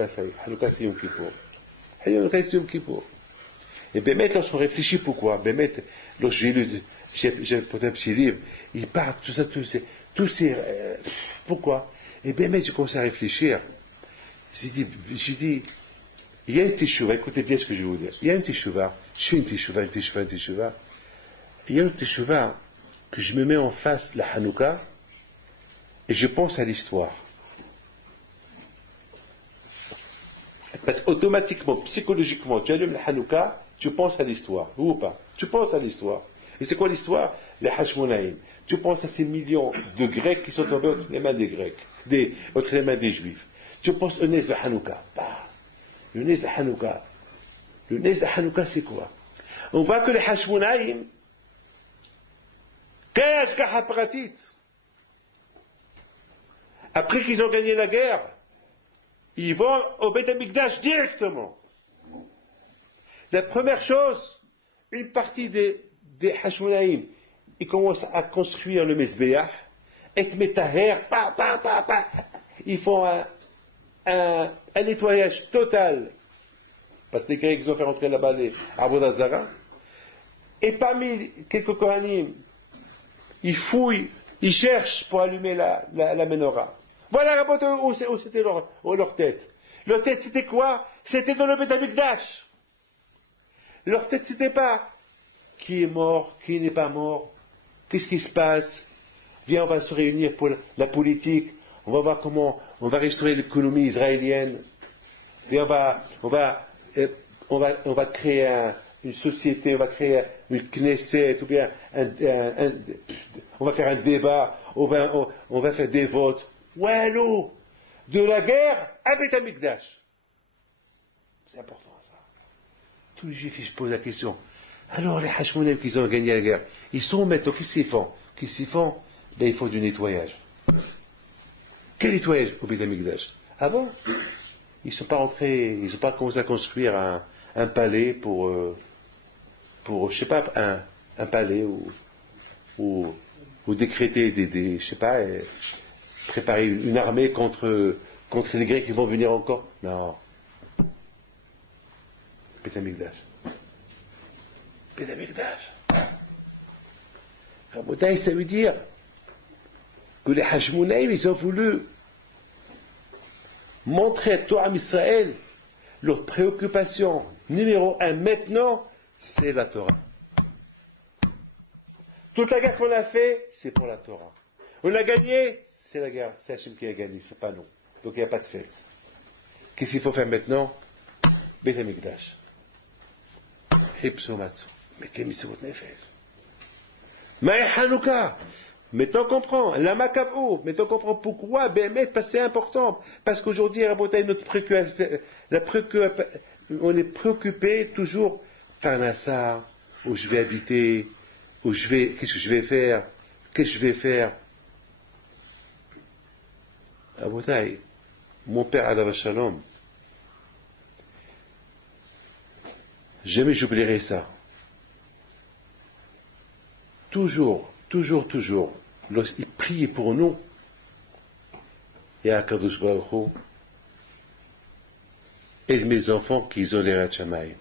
c'est Yom Kippour. Hanouka c'est Yom Kippour. Et Bémet, lorsqu'on réfléchit pourquoi, Bémet, lorsque j'ai porté un petit livre, il parle tous ces pourquoi? Et Bémet, j'ai commencé à réfléchir. J'ai dit, il y a une teshuva, écoutez bien ce que je vais vous dire. Il y a une teshuva, je fais une teshuva. Il y a une teshuva que je me mets en face de la Hanouka et je pense à l'histoire. Parce qu'automatiquement, psychologiquement, tu allumes la Hanouka, tu penses à l'histoire, ou pas? Tu penses à l'histoire. Et c'est quoi l'histoire? Les Hashmonaïm. Tu penses à ces millions de Grecs qui sont tombés entre les mains des Grecs, entre les mains des Juifs. Tu penses au Nes de Hanouka. Le Nes de Hanouka. Le Nes de Hanouka, c'est quoi? On voit que les Hashmonaïm, après qu'ils ont gagné la guerre, ils vont au Beth Amikdash directement. La première chose, une partie des Hashmonaïm, ils commencent à construire le Mezbeach, et Metaher, ils font un nettoyage total, parce que les Grecs ils ont fait rentrer là-bas les Abodazara, et parmi quelques Kohanim, ils fouillent, ils cherchent pour allumer la menorah. Voilà où c'était leur tête. Leur tête c'était quoi? C'était dans le Beth Amikdash. Leur tête c'était pas qui est mort, qui n'est pas mort, qu'est-ce qui se passe, viens on va se réunir pour la politique, on va voir comment on va restaurer l'économie israélienne, viens on va créer une société, on va créer une Knesset, ou bien on va faire un débat, on va faire des votes. Wallo, de la guerre à Beth Amikdash. C'est important ça. Tous les juifs ils se posent la question. Alors les Hashmonaïm qui ont gagné la guerre, ils sont maintenant, qu'est-ce qu'ils font? Ben, ils font du nettoyage. Quel nettoyage au Beth Amikdash? Ah bon? Ils ne sont pas rentrés, ils n'ont pas commencé à construire un palais pour je sais pas, un palais ou décréter je sais pas, préparer une armée contre les Grecs qui vont venir encore. Non. Beth Amikdash. Beth Amikdash. Rabotai, ça veut dire que les Hashmonaïm, ils ont voulu montrer à toi, à Israël, leur préoccupation numéro 1 maintenant, c'est la Torah. Toute la guerre qu'on a fait, c'est pour la Torah. On a gagné, c'est la guerre, c'est Hachem qui a gagné, c'est pas nous. Donc il n'y a pas de fête. Qu'est-ce qu'il faut faire maintenant? Beth Amikdash. Hipso Matsu. Mais quel Mitzvot Nefesh. Mais Hanouka. Maintenant, on comprend. La macabo. Maintenant, on comprend pourquoi BMS, parce que c'est important. Parce qu'aujourd'hui, notre on est préoccupé toujours par Nassar, où je vais habiter, qu'est-ce que je vais faire, qu'est-ce que je vais faire. Rabotai, mon père Alav Shalom, jamais j'oublierai ça. Toujours, lorsqu'il priait pour nous, et à Kadosh Baruch Hu, et mes enfants qui ont les Ratchamaï.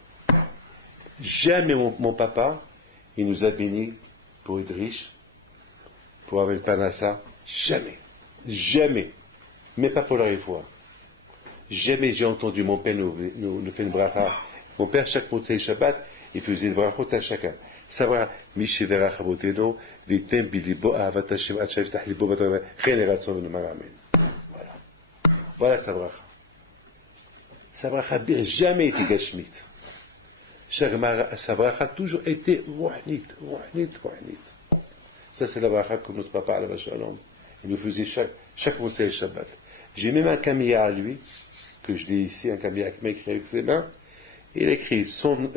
Jamais mon papa, il nous a bénis pour être riche, pour avoir une panassa. Jamais. Mais pas pour la fois. Jamais j'ai entendu mon père nous faire une bracha. Mon père, chaque Motsei Shabbat, il faisait une brachot à chacun. Savoir, Mishivera Chaboteno, Vitem Bilibo, Avat Hashem, Achav Tahlibo, Batavah, Génération de Maramen. Voilà sa bracha. Sa bracha n'a jamais été gashmit. Sa bracha a toujours été ruhnit. Ça, c'est la bracha comme notre papa, Alav Shalom. Il nous faisait chaque Motsei Shabbat. J'ai même un camilla à lui, que je lis ici, un camilla qui m'a écrit avec ses mains. Il écrit son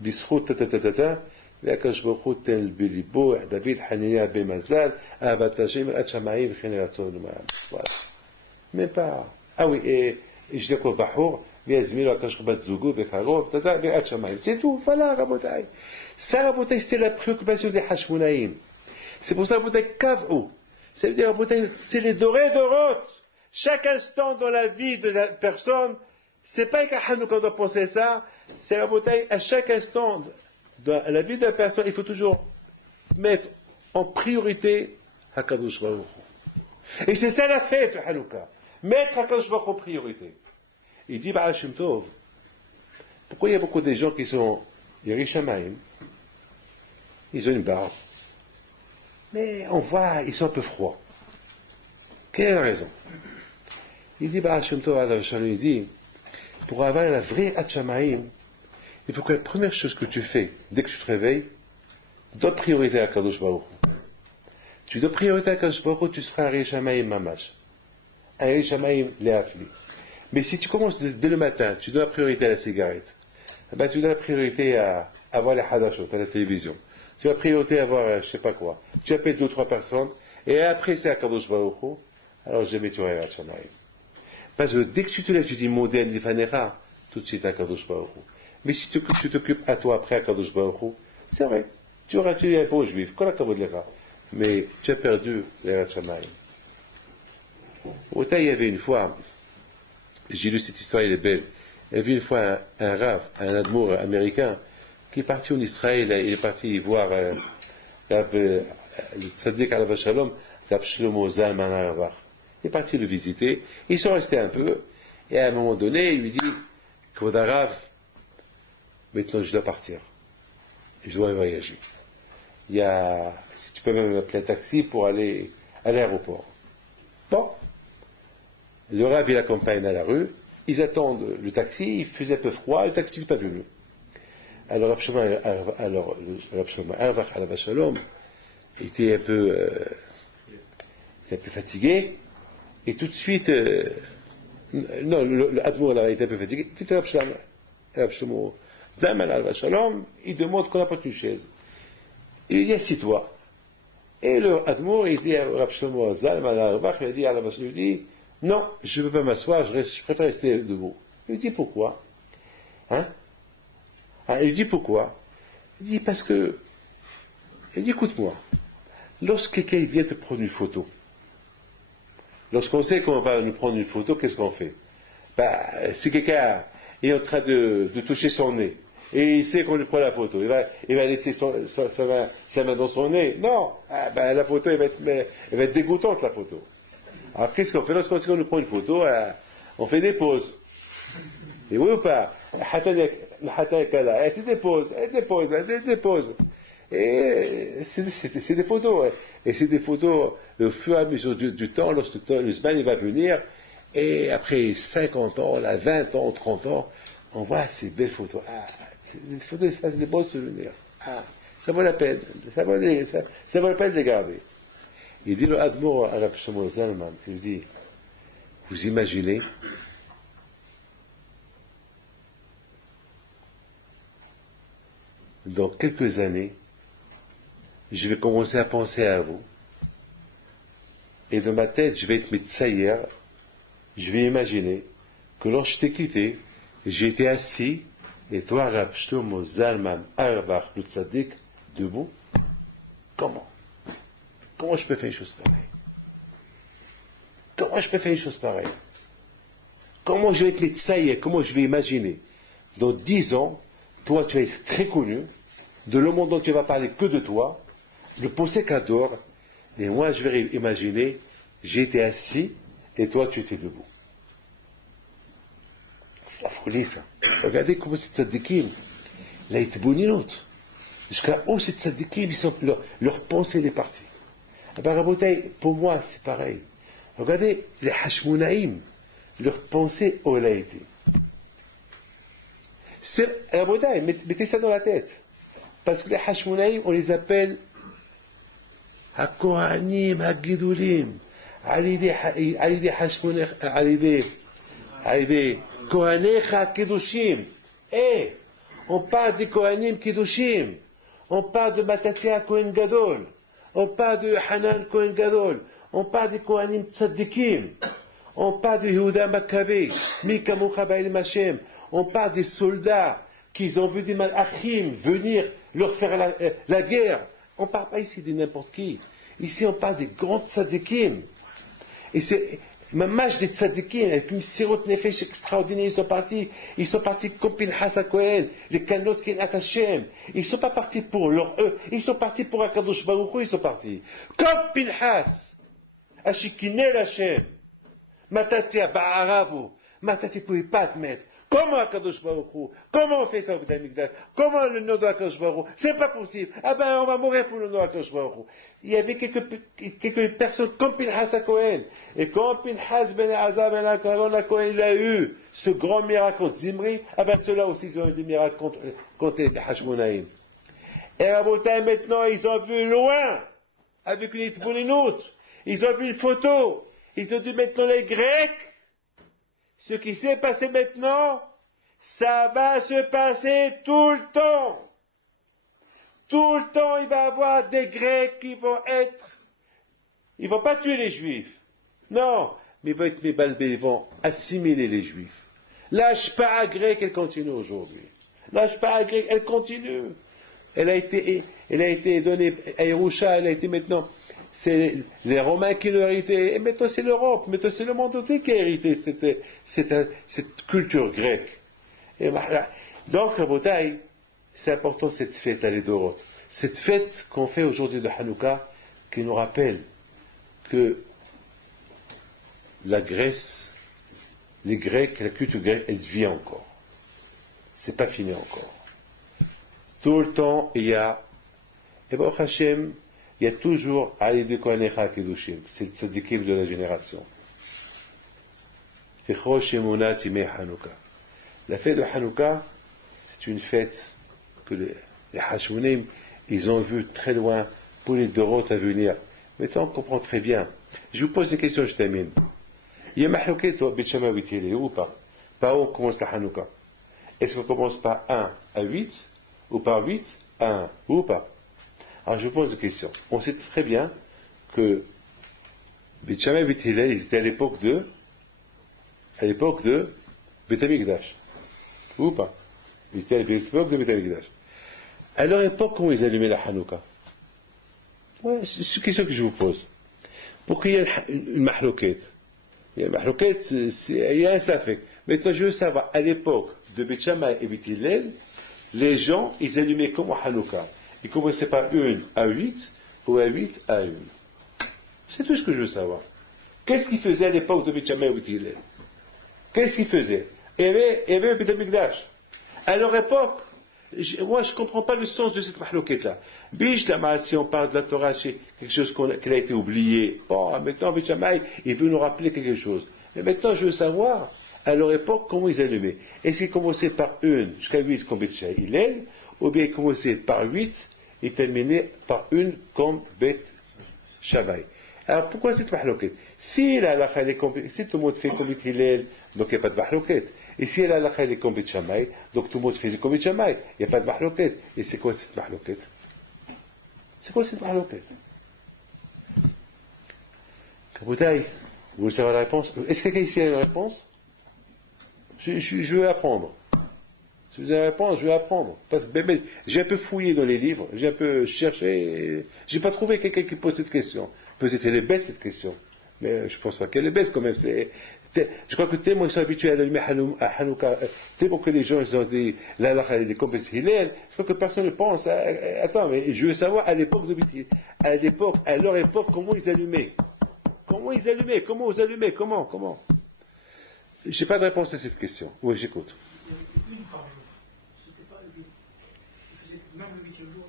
bisrout tatatata, והקדוש ברוך הוא תן בליבו, דוד חניניה במזל, אהבת השם, עד שמיים וכן רצון למען. Même pas. Ah oui, et je dis quoi, Bahour, ויזמינו הקדוש ברוך הוא בת זוגו בקרוב, ועד שמיים. C'est tout, voilà, רבותיי. Ça, רבותיי, c'était la préoccupation des Hashmonaïm. C'est pour ça, רבותיי, קבעו. Ça veut dire, רבותיי, c'est les dorés d'orotes. Chaque instant dans la vie de la personne, c'est pas qu'à Hanouka qu'on doit penser ça, c'est la bouteille à chaque instant dans la vie de la personne, il faut toujours mettre en priorité Hakadosh Baruch Hu. Et c'est ça la fête de Hanouka, mettre Hakadosh Baruch Hu en priorité. Il dit Baal Shem Tov, pourquoi il y a beaucoup de gens qui sont Yerushalayim, ils ont une barbe, mais on voit, ils sont un peu froids. Quelle est la raison? Il dit Baal Shem Tov, il dit, pour avoir la vraie Hatchamaïm, il faut que la première chose que tu fais, dès que tu te réveilles, donne priorité à Kadosh Baruch Hu. Tu donnes priorité à Kadosh Baruch Hu, tu seras un Rishamaïm Mamash. Un Rishamaïm Léafli. Mais si tu commences dès le matin, tu donnes la priorité à la cigarette, ben tu donnes la priorité à avoir les Hadashot, à la télévision. Tu as la priorité à avoir je sais pas quoi. Tu appelles 2 ou 3 personnes, et après c'est à Kadosh Baruch Hu, alors jamais tu auras un Hatchamaïm. Parce que dès que tu te lèves, tu dis modèle Lifanera, tout de suite à Kadosh Baruch Hu. Mais si tu t'occupes à toi après à Kadosh Baruch Hu, c'est vrai, tu auras tué un bon juif, qu'on a kavod lecha. Mais tu as perdu les Ratchamaïm. Autant il y avait une fois, j'ai lu cette histoire, elle est belle. Il y avait une fois un Rav, un admour américain, qui est parti en Israël, il est parti voir le Tzaddik Alav Shalom, Rav Shlomo Zalman Auerbach. Il est parti le visiter, ils sont restés un peu, et à un moment donné, il lui dit, Kvodarav, maintenant je dois partir, je dois voyager. Si tu peux même appeler un taxi pour aller à l'aéroport. Bon, le Rav il accompagne à la rue, ils attendent le taxi, il faisait un peu froid, le taxi n'est pas venu. Alors Rav Shlomo Auerbach Alav Shalom était un peu fatigué. Et tout de suite, non, l'Admour là était un peu fatigué. Tout de suite, Rav Shlomo Zalman Alav Shalom, il demande qu'on apporte une chaise. Il lui dit assis-toi. Et le Admour, il dit à Rav Shlomo Zalman Alav Shalom, il dit à Alav Shalom, il dit non, je ne veux pas m'asseoir, je préfère rester debout. Il lui dit pourquoi? Hein? Il lui dit pourquoi? Il dit parce que. Il dit écoute-moi, lorsque quelqu'un vient te prendre une photo, lorsqu'on sait qu'on va nous prendre une photo, qu'est-ce qu'on fait? Si quelqu'un est en train de toucher son nez, et il sait qu'on lui prend la photo, il va laisser sa main dans son nez. Non, la photo, elle va être dégoûtante, la photo. Alors qu'est-ce qu'on fait? Lorsqu'on sait qu'on nous prend une photo, on fait des pauses. Et oui ou pas? Elle te dépose. Et c'est des photos. Et c'est des photos au fur et à mesure du temps, lorsque le Zman va venir, et après 50 ans, 20 ans, 30 ans, on voit ces belles photos. Les photos, c'est des beaux souvenirs. Ça vaut la peine. Ça vaut la peine de les garder. Il dit le Admor Arav Shlomo Zalman, il dit, vous imaginez, dans quelques années, je vais commencer à penser à vous, et dans ma tête, je vais être mitzayer, je vais imaginer que lorsque je t'ai quitté, j'ai été assis, et toi, Rav Shlomo Zalman Auerbach, le tzaddik, debout. Comment je peux faire une chose pareille? Comment je peux faire une chose pareille? Comment je vais être mitzayer? Comment je vais imaginer? Dans 10 ans, toi, tu vas être très connu, de le monde dont tu vas parler que de toi, le posséc adore, et moi, je vais imaginer, j'ai été assis, et toi, tu étais debout. C'est la folie, ça. Regardez comment ces tzadikim, là, ils étaient boninotes. Jusqu'à où ces tzadikim, leur pensée est partie. Eh bien, Rabotai, pour moi, c'est pareil. Regardez, les Hashmonaïm, leur pensée, où elle a été. Rabotai, mettez ça dans la tête. Parce que les Hashmonaïm, on les appelle HaKohanim, HaGidulim, Alidé Hashmonaïm, Alidé Kohanecha Kedushim. Eh, on parle des Kohanim Kedushim. On parle de Matatia Kohen Gadol. On parle de Hanan Kohen Gadol. On parle des Kohanim Tzadikim. On parle de Yehuda Maccabé, Mika Mouchabaïl Machem. On parle des soldats qui ont vu des Malachim venir leur faire la guerre. On ne parle pas ici de n'importe qui. Ici, on parle des grands Tzadikim. Et c'est Mamash des tzadikim, avec une sirot nefesh extraordinaire, ils sont partis comme Pinchas HaKohen, les canot qui Hashem. Ils ne sont pas partis pour eux, ils sont partis pour Akadosh Baruch Hu, ils sont partis. Comme Pinchas, Ashikinel Hashem, Matatia Ba'arabu, Matatia ne pouvait pas te mettre. Comment Akadosh Baruch Hu? Comment on fait ça au Beth Amikdash? Comment le nom de Akadosh Baruch Hu? C'est pas possible. Ah ben, on va mourir pour le nom d'Akadosh Baruch Hu. Il y avait quelques personnes comme Pinchas HaKohen. Et quand Pinchas ben Azar ben HaKohen, il a eu ce grand miracle contre Zimri, ah ben, ceux-là aussi, ils ont eu des miracles contre les Hashmonaïm. Et Rabotai, maintenant, ils ont vu loin, avec une itboulinout. Ils ont vu une photo. Ils ont dit maintenant les Grecs, ce qui s'est passé maintenant, ça va se passer tout le temps. Tout le temps, il va y avoir des Grecs qui vont être... Ils ne vont pas tuer les Juifs. Non, mais ils vont assimiler les Juifs. La Shpa'a grecque, elle continue aujourd'hui. La Shpa'a grecque, elle continue. Elle a été donnée à Yerusha, elle a été maintenant... C'est les Romains qui l'ont hérité, et maintenant c'est l'Europe, maintenant c'est le monde entier qui a hérité cette culture grecque. Et donc, Rabotai, c'est important cette fête à l'Edorot. Cette fête qu'on fait aujourd'hui de Hanouka, qui nous rappelle que la Grèce, les Grecs, la culture grecque, elle vit encore. C'est pas fini encore. Tout le temps, il y a, et Baruch Hashem, il y a toujours Alidé Kohanecha Kedushim, c'est le tzadikim de la génération. La fête de Hanouka, c'est une fête que les Hashmonim, ils ont vu très loin pour les Dorot à venir. Maintenant, on comprend très bien. Je vous pose des questions, je termine. Il y a Mahlouket au Bet Shammai B'Hillel ou pas? Par où on commence la Hanouka? Est-ce qu'on commence par 1 à 8 ou par 8 à 1 ou pas? Alors je vous pose une question. On sait très bien que Bet Shammai B'Hillel, ils étaient à l'époque de Beth Amikdash. Ou pas? Ils étaient à l'époque de Beth Amikdash. À leur époque, comment ils allumaient la Hanouka? Ouais, c'est une question que je vous pose. Pour qu'il y ait une mahlouket. Il y a une mahlouket, il y a un safek. Maintenant, je veux savoir, à l'époque de Bet Shammai et Beth Hillel, les gens, ils allumaient comme Hanouka. Ils commençaient par 1 à 8 ou à 8 à 1. C'est tout ce que je veux savoir. Qu'est-ce qu'ils faisaient à l'époque de Bet Shammai et Beth Hillel? Qu'est-ce qu'ils faisaient? Il y avait Beth Amikdash. À leur époque, moi je ne comprends pas le sens de cette mahlouket-là. Si on parle de la Torah, c'est quelque chose qui a été oublié. Bon, maintenant Bet Shammai, il veut nous rappeler quelque chose. Mais maintenant je veux savoir, à leur époque, comment ils allumaient. Est-ce qu'ils commençaient par 1 jusqu'à 8 comme Bet Hillel, ou bien ils commençaient par 8 et terminaient par 1 comme Bet Shammai? Alors pourquoi cette mahlouket? Si la halakha est comme, si tout le monde fait comme Beit Hillel, donc il n'y a pas de mahlouket. Et si la halakha est comme Beit Shammai, donc tout le monde fait comme Beit Shammai, il n'y a pas de mahlouket. Et c'est quoi cette mahlouket? C'est quoi cette mahlouket? Kaboutaï, vous voulez savoir la réponse? Est-ce que quelqu'un ici a une réponse? Je veux apprendre. Si vous avez une réponse, je veux apprendre. Mais j'ai un peu fouillé dans les livres, j'ai un peu cherché, j'ai pas trouvé quelqu'un qui pose cette question. Peut-être elle est bête cette question, mais je pense pas qu'elle est bête quand même. Je crois que tellement ils sont habitués à l'allumer à Hanouka, tellement que les gens ils ont dit la halakha elle est comme Beit Hillel, je crois que personne ne pense. Attends, mais je veux savoir à l'époque de Beit Hillel, à leur époque, comment ils allumaient. Comment ils allumaient? Comment vous allumez? Comment? J'ai pas de réponse à cette question. Oui, j'écoute. Une par jour. C'était pas une. Il faisait même le 8e jour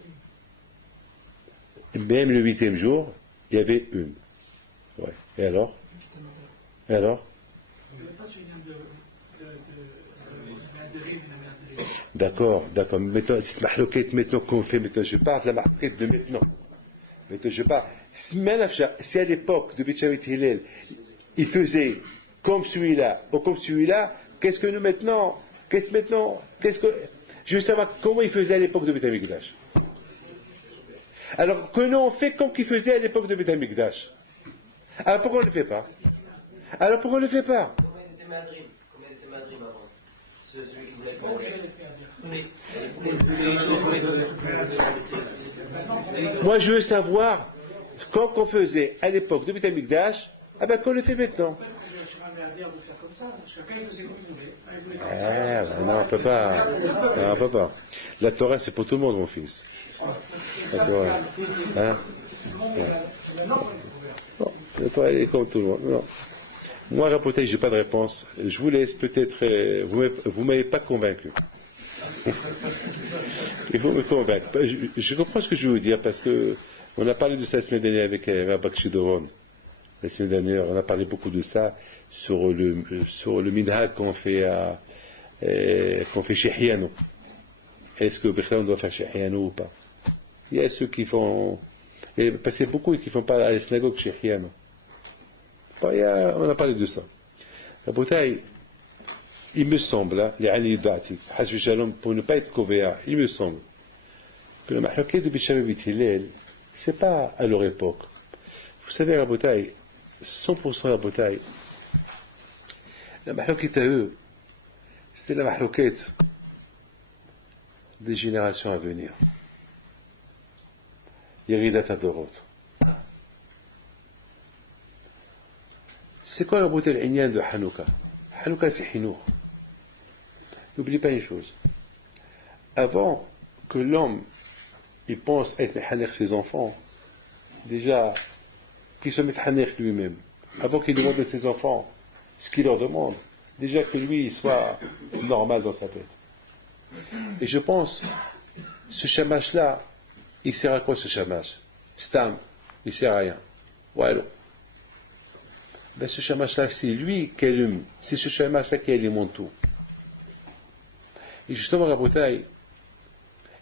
une. Même le 8e jour, il y avait une. Ouais. Et alors? Il n'y avait pas souvenir de rime, D'accord. Maintenant, cette mahlouket, maintenant qu'on fait, maintenant, je parle de la mahlouket de maintenant. Maintenant, je parle. Si à l'époque de Beit Shammai Hillel, il faisait comme celui-là, ou comme celui-là, qu'est-ce que nous maintenant, je veux savoir comment il faisait à l'époque de Beit HaMikdash. Alors que nous on fait comme qu'il faisait à l'époque de Beit HaMikdash. Alors pourquoi on ne le fait pas? Comment il était Madrim avant? Celui qui voulait faire. Moi je veux savoir comme qu'on faisait à l'époque de Beit HaMikdash, qu'on le fait maintenant. Non, on peut pas. Non, on peut pas. La Torah, c'est pour tout le monde, mon fils. La Torah. Hein? Non, la Torah, elle est comme tout le monde. Non. Moi, Rapoté, je n'ai pas de réponse. Je vous laisse peut-être. Vous ne m'avez pas convaincu. Il faut me convaincre. Je comprends ce que je veux vous dire parce que on a parlé de ça la semaine dernière avec Rabbi Shidoron. La semaine dernière, on a parlé beaucoup de ça sur le minhag qu'on fait chez Hiano. Est-ce que on doit faire chez Hiano ou pas? Il y a ceux qui font, parce qu'il y a beaucoup qui font pas à la synagogue chez Hiano. On a parlé de ça. La bouteille, il me semble, pour ne pas être couvert, il me semble que le mahlouket de Beit Shammai Beit Hillel, c'est pas à leur époque. Vous savez, la bouteille, 100% la bouteille, la mahlouket à eux, c'était la mahlouket des générations à venir. Yeridat Adorot. C'est quoi la bouteille l'inyan de Hanouka? Hanouka, c'est Hinour. N'oublie pas une chose. Avant que l'homme il pense être méhaner ses enfants, déjà, qu'il se mette haner lui-même, avant qu'il demande à ses enfants ce qu'il leur demande, déjà que lui il soit normal dans sa tête. Et je pense, ce chamash-là, il sert à quoi ce chamash? Stam, il sert à rien. Voilà. Ben ce chamash-là, c'est lui qui allume, c'est ce chamash-là qui alimente tout. Et justement, Rabotai,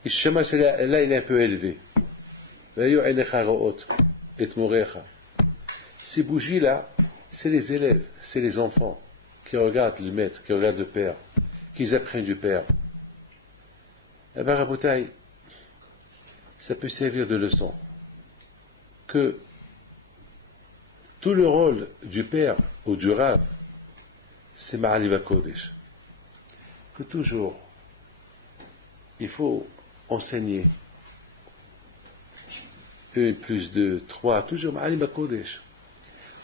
et ce chamash-là, il est un peu élevé. Ces bougies-là, c'est les élèves, c'est les enfants qui regardent le maître, qui regardent le père, qui apprennent du père. Eh bien, Rabotai, ça peut servir de leçon. Que tout le rôle du père ou du rab, c'est Ma'aliva Kodesh. Que toujours, il faut enseigner 1 plus 2, 3, toujours Ma'aliva Kodesh.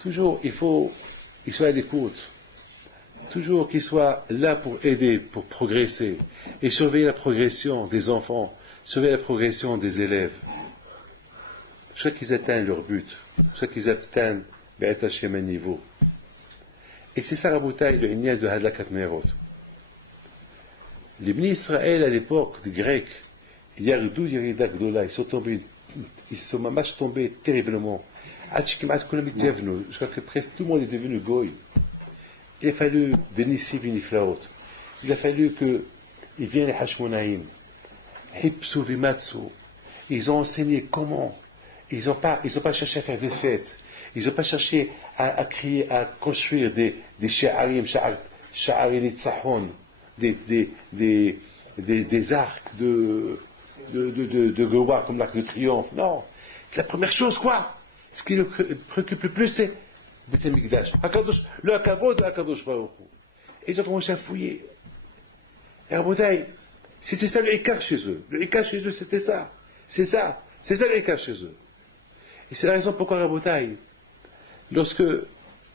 Toujours, il faut qu'il soit à l'écoute. Toujours qu'il soit là pour aider, pour progresser, et surveiller la progression des enfants, surveiller la progression des élèves. Jusqu'à qu'ils atteignent leur but, jusqu'à qu'ils atteignent un niveau. Et c'est ça, Raboutaï, le Inyan de Hadlakat Nerot. Les Bnei Israël, à l'époque des Grecs, Yardou Yerida Gdola, ils sont mamash tombés terriblement. Je crois que presque tout le monde est devenu goy. Il a fallu des Nissiv Niflaot. Il a fallu qu'ils viennent les Hashmonaïm. Hipsu Vimatsu. Ils ont enseigné comment. ils n'ont pas cherché à faire des fêtes. Ils n'ont pas cherché à créer, à construire des sha'arim, sha'arim nitzahon, des arcs de gloire comme l'arc de triomphe. Non. La première chose, quoi? Ce qui le préoccupe le plus, c'est Beth Amikdash. Le Hakavod de Hakadosh Baruch Hu. Et ils ont commencé à fouiller. Et Rabotai, c'était ça le écart chez eux. Le écart chez eux, c'était ça. C'est ça le écart chez eux. Et c'est la raison pourquoi Rabotai, lorsque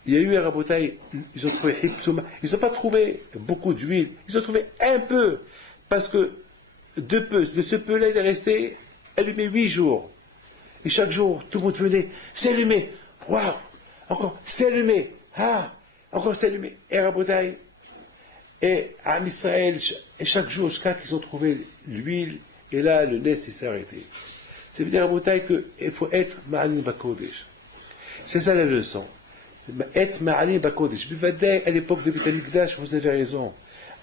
il y a eu un Rabotai, ils ont trouvé Hipsouma. Ils n'ont pas trouvé beaucoup d'huile. Ils ont trouvé un peu. Parce que de ce peu-là, il est resté allumé 8 jours. Et chaque jour, tout le monde venait, c'est allumé. Waouh! Encore, c'est allumé. Ah! Encore, c'est allumé. Et Rabotai, et à Israël, et chaque jour, jusqu'à qu'ils ont trouvé l'huile, et là, le nez s'est arrêté. Ça veut dire, Rabotai, qu'il faut être Ma'alim Bakodesh. C'est ça la leçon. Être Ma'alim Bakodesh. À l'époque de Beth Amikdash, vous avez raison.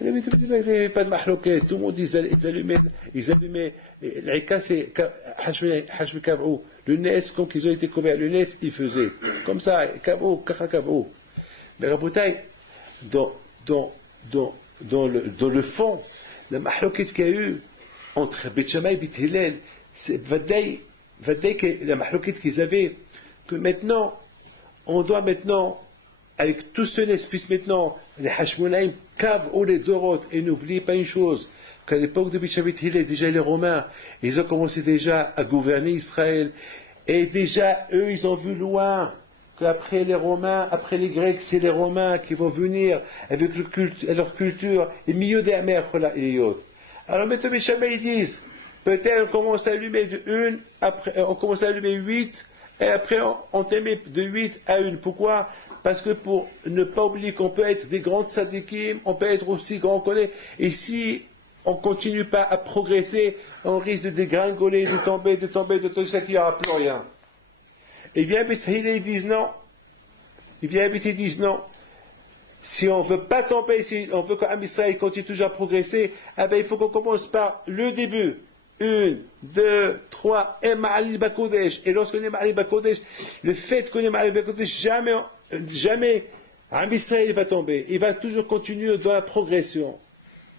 Il n'y avait pas de mahloquette. Tout le monde, ils allumaient. L'Aïka, c'est Hashmi Kav'ou. Le nez, comme qu'ils ont été couverts, le nez, ils faisaient. Comme ça, Kav'ou, Kacha Kav'ou. Mais Rabotai, dans le fond, la mahloquette qu'il y a eu entre Beth Shammai et Beth Hillel, c'est Vadaï que la mahloquette qu'ils avaient, que maintenant, on doit maintenant, avec tout ce esprit maintenant, les Hashmonaïm cavent ou les Doroth, et n'oubliez pas une chose, qu'à l'époque de Beth Shammai et Hillel, déjà les Romains, ils ont commencé déjà à gouverner Israël, et déjà, eux, ils ont vu loin, qu'après les Romains, après les Grecs, c'est les Romains qui vont venir avec leur culture, et milieu des amers, et autres. Alors maintenant, Beth Shammai, ils disent, peut-être on commence à allumer de une, après, on commence à allumer 8, et après on t'aimait de 8 à 1. Pourquoi? Parce que pour ne pas oublier qu'on peut être des grands tzadikim, on peut être aussi grand qu'on est, et si on ne continue pas à progresser, on risque de dégringoler, de tomber, tout ça, qu'il n'y aura plus rien. Et bien, Beth Hillel, ils disent non. Ils disent non. Si on ne veut pas tomber, si on veut qu'Am Israël continue toujours à progresser, eh bien, il faut qu'on commence par le début. 1, 2, 3, et Ma'alil Bakodesh. Et lorsqu'on est Ma'alil Bakodesh, le fait qu'on est Ma'alil Bakodesh, jamais Am Israël va tomber. Il va toujours continuer dans la progression.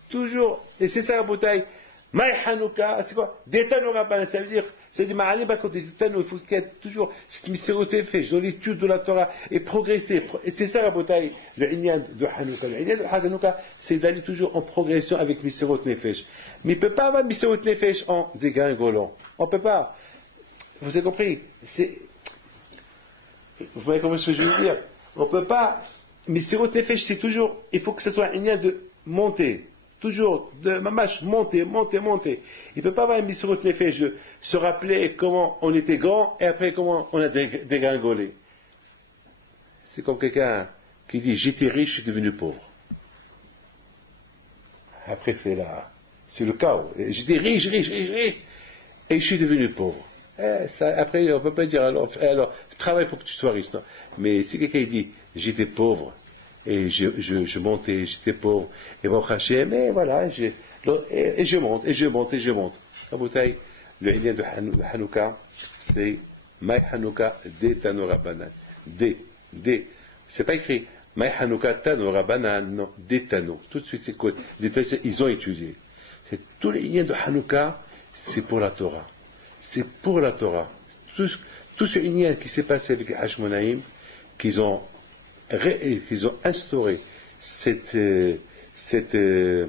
Toujours. Et c'est ça la bouteille. Maï Hanouka, c'est quoi? Détano Rabban, ça veut dire, c'est du Ma'alil Bakodesh, détano, il faut qu'il y ait toujours cette misérité faite dans l'étude de la Torah et progresser. Et c'est ça la bouteille, le Inyan de Hanouka. Le Inyan de Hanouka, c'est d'aller toujours en progression avec Misérot Nefesh. Mais il ne peut pas avoir Misérot Nefesh en dégringolant. On ne peut pas. Vous avez compris? Vous voyez comment je veux dire? On ne peut pas. Misérot Nefesh, c'est toujours, il faut que ce soit un Inyan de monter. Toujours, de mamash, monter. Il ne peut pas avoir un Misérot Nefesh de se rappeler comment on était grand et après comment on a dégringolé. C'est comme quelqu'un qui dit j'étais riche, je suis devenu pauvre. Après c'est le chaos. J'étais riche et je suis devenu pauvre. Après on ne peut pas dire alors travaille pour que tu sois riche. Non. Mais si quelqu'un dit j'étais pauvre et je montais, j'étais pauvre et bon Hachem, et voilà, et je monte. La bouteille, le Inyan de Hanouka, c'est Maï Hanouka de Tano Rabbanan. C'est pas écrit Maï Hanouka Tano Rabbanan, non, de Tano. Tout de suite, c'est quoi? Ils ont étudié. C'est tout le Inyan de Hanouka, c'est pour la Torah. C'est pour la Torah. Tout ce Inyan qui s'est passé avec Hashmonaïm, qu'ils ont instauré cette fête de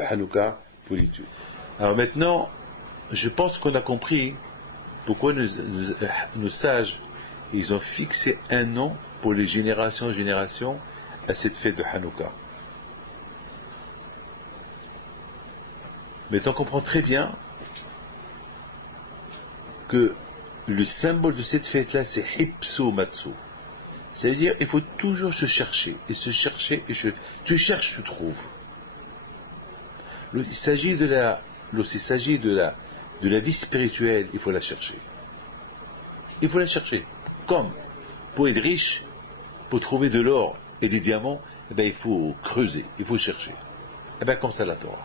Hanouka pour l'étude. Alors maintenant, je pense qu'on a compris pourquoi nos sages, ils ont fixé un nom pour les générations en génération à cette fête de Hanouka. Mais on comprend très bien que le symbole de cette fête-là, c'est Hipso Matsu. C'est-à-dire, il faut toujours se chercher, et tu cherches, tu trouves. Il s'agit de la vie spirituelle, il faut la chercher. Il faut la chercher. Comme, pour être riche, pour trouver de l'or et des diamants, eh bien, il faut creuser, il faut chercher. Eh bien, comme ça la Torah.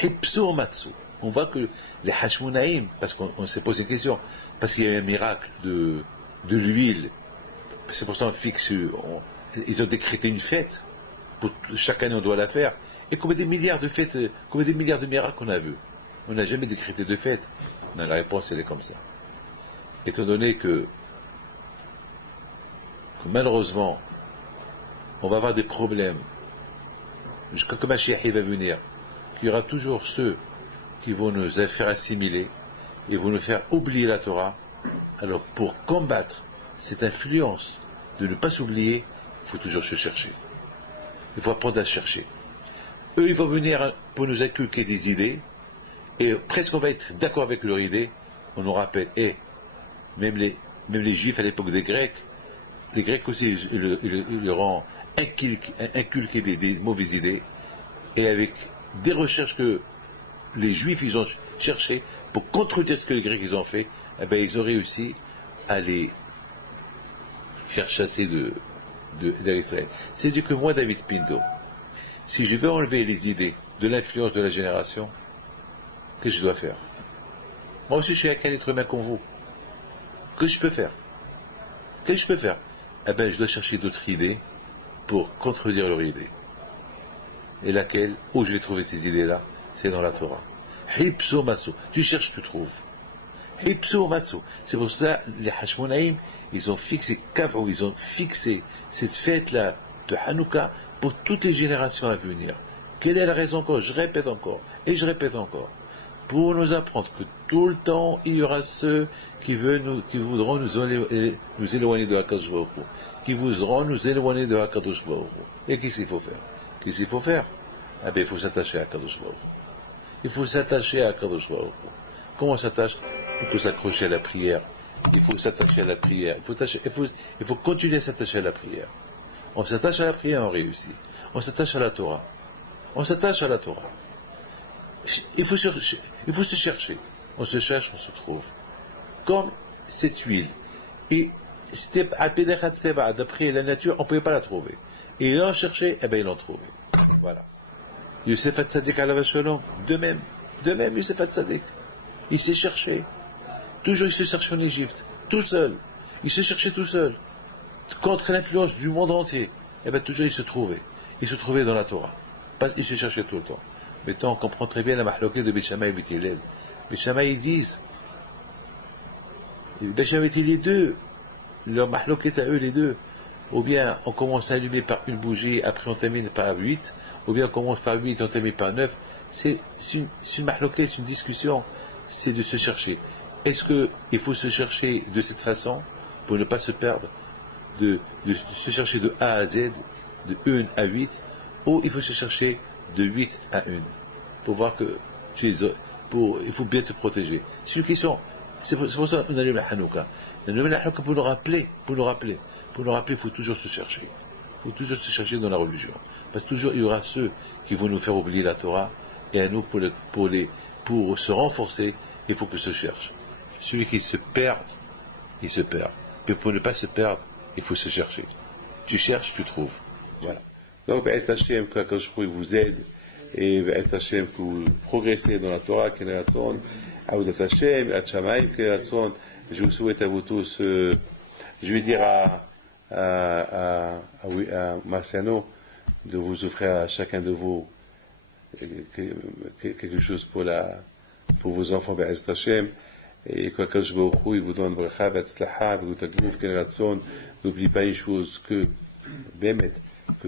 Hipso Matsu. On voit que les Hashmonaïm, parce qu'on s'est posé une question, parce qu'il y a eu un miracle de l'huile, c'est pour ça qu'on fixe, ils ont décrété une fête, chaque année on doit la faire, et combien des milliards de fêtes, combien des milliards de miracles on a vu? On n'a jamais décrété de fête. Non, la réponse elle est comme ça. Étant donné que malheureusement, on va avoir des problèmes, jusqu'à que Mashiach va venir, qu'il y aura toujours ceux qui vont nous faire assimiler et vont nous faire oublier la Torah. Alors pour combattre cette influence de ne pas s'oublier, il faut toujours se chercher. Il faut apprendre à se chercher. Eux, ils vont venir pour nous inculquer des idées, et presque on va être d'accord avec leur idée. On nous rappelle, même les Juifs à l'époque des Grecs, les Grecs aussi, ils leur ont inculqué des mauvaises idées, et avec des recherches que les Juifs ils ont cherché pour contredire ce que les Grecs ils ont fait, eh bien, ils ont réussi à les faire chasser d'Israël. C'est-à-dire que moi, David Pinto, si je veux enlever les idées de l'influence de la génération, qu'est-ce que je dois faire? Moi aussi, je suis un être humain comme vous. Qu'est-ce que je peux faire? Qu'est-ce que je peux faire? Eh bien, je dois chercher d'autres idées pour contredire leur idée. Et laquelle, où je vais trouver ces idées-là? C'est dans la Torah. Hipso Matsu. Tu cherches, tu trouves. Hipso Matsu. C'est pour ça, les Hashmonaïm, ils ont fixé Kavou, ils ont fixé cette fête-là de Hanouka pour toutes les générations à venir. Quelle est la raison encore? Je répète encore, et je répète encore. Pour nous apprendre que tout le temps, il y aura ceux qui voudront nous éloigner de HaKadosh Baruch Hu, qui voudront nous éloigner de HaKadosh Baruch Hu. Et qu'est-ce qu'il faut faire? Qu'est-ce qu'il faut faire? Eh bien, il faut s'attacher à HaKadosh Baruch Hu. Il faut s'attacher à HaKadosh Baruch Hu. Comment on s'attache? Il faut s'accrocher à la prière. Il faut s'attacher à la prière. Il faut continuer à s'attacher à la prière. On s'attache à la prière, on réussit. On s'attache à la Torah. On s'attache à la Torah. Il faut se chercher. On se cherche, on se trouve. Comme cette huile. Et d'après la nature, on ne pouvait pas la trouver. Et ils l'ont cherché, et bien ils l'ont trouvé. Voilà. Youssef Hatzadik alav shalom, de même, Youssef Hatzadik. Il s'est cherché. Toujours il se cherchait en Égypte, tout seul. Il se cherchait tout seul. Contre l'influence du monde entier. Et bien toujours il se trouvait. Il se trouvait dans la Torah. Il se cherchait tout le temps. Maintenant on comprend très bien la mahloquée de Beth Shammai et Beth Hillel. Beth Shammai ils disent, Beth Shammai et Beth Hillel, les deux, leur mahloquée à eux les deux. Ou bien on commence à allumer par une bougie, après on termine par 8, ou bien on commence par 8 et on termine par 9. C'est une mahloquée, c'est une discussion, c'est de se chercher. Est-ce qu'il faut se chercher de cette façon, pour ne pas se perdre, de se chercher de A à Z, de 1 à 8, ou il faut se chercher de 8 à 1, pour voir que il faut bien te protéger. C'est une question. C'est pour ça qu'on allume la Hanouka. On allume la Hanouka pour nous rappeler, il faut toujours se chercher. Il faut toujours se chercher dans la religion. Parce que toujours, il y aura ceux qui vont nous faire oublier la Torah, et à nous, pour se renforcer, il faut que se cherche. Celui qui se perd, il se perd. Mais pour ne pas se perdre, il faut se chercher. Tu cherches, tu trouves. Voilà. Donc, Be'ez Hashem, que Akadosh Baruch Hu vous aide, et Be'ez Hashem, que vous progressez dans la Torah, Keneratson, Aoudat Hashem, Hatshamaim, Keneratson. Je vous souhaite à vous tous, je vais dire à Marciano de vous offrir à chacun de vous quelque chose pour vos enfants, Be'ez Hashem, et que Akadosh Baruch Hu, il vous donne bracha, v'atzlacha, v'gutaglouf, Keneratson. N'oublie pas une chose que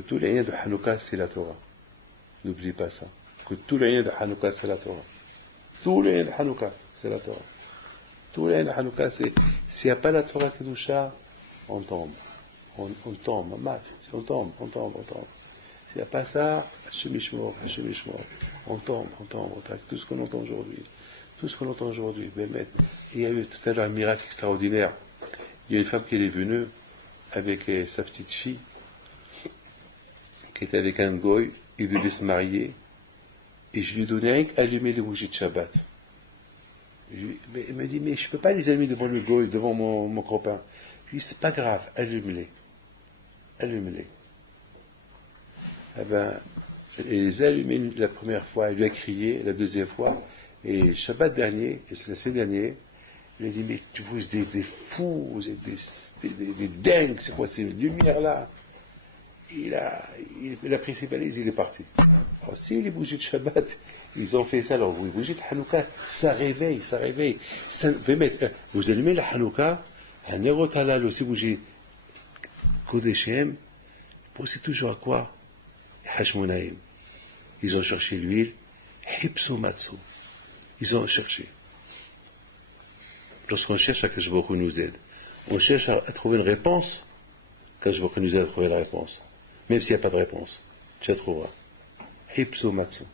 tout l'année de Hanouka, c'est la Torah. N'oublie pas ça. Que tout l'année de Hanouka, c'est la Torah. Tout l'année de Hanouka, c'est la Torah. Tout l'année de Hanouka, c'est... S'il n'y a pas la Torah Kedusha, on tombe. On tombe. On tombe. S'il n'y a pas ça, Hashem Yishmor. On tombe. Tout ce qu'on entend aujourd'hui. Il y a eu tout à l'heure un miracle extraordinaire. Il y a une femme qui est venue avec sa petite fille, qui était avec un goy, il devait se marier, et je lui donnais rien qu'allumer les bougies de Shabbat. Il me dit, mais je ne peux pas les allumer devant le goy, devant mon copain. Je lui dis, c'est pas grave, allume-les. Eh ben, elle les a allumées la première fois, elle lui a crié, la deuxième fois, Et Shabbat dernier, et la semaine dernière, il a dit, mais vous êtes des fous, vous êtes des dingues, c'est quoi ces lumières-là? Il a pris ses valises, il est parti. Alors, si les bougies de Shabbat, ils ont fait ça, alors les bougies de Hanouka, ça réveille. Vous allumez la Hanouka, un Nerot Halal aussi, bougie Kodeshem, pensez toujours à quoi? Hashmonaïm. Ils ont cherché l'huile, Hipsomatsu. Ils ont cherché. Lorsqu'on cherche à Kadosh Baruch Hu nous aide, on cherche à trouver une réponse, Kadosh Baruch Hu nous aide à trouver la réponse. Même s'il n'y a pas de réponse, tu la trouveras. Hipsomatsu.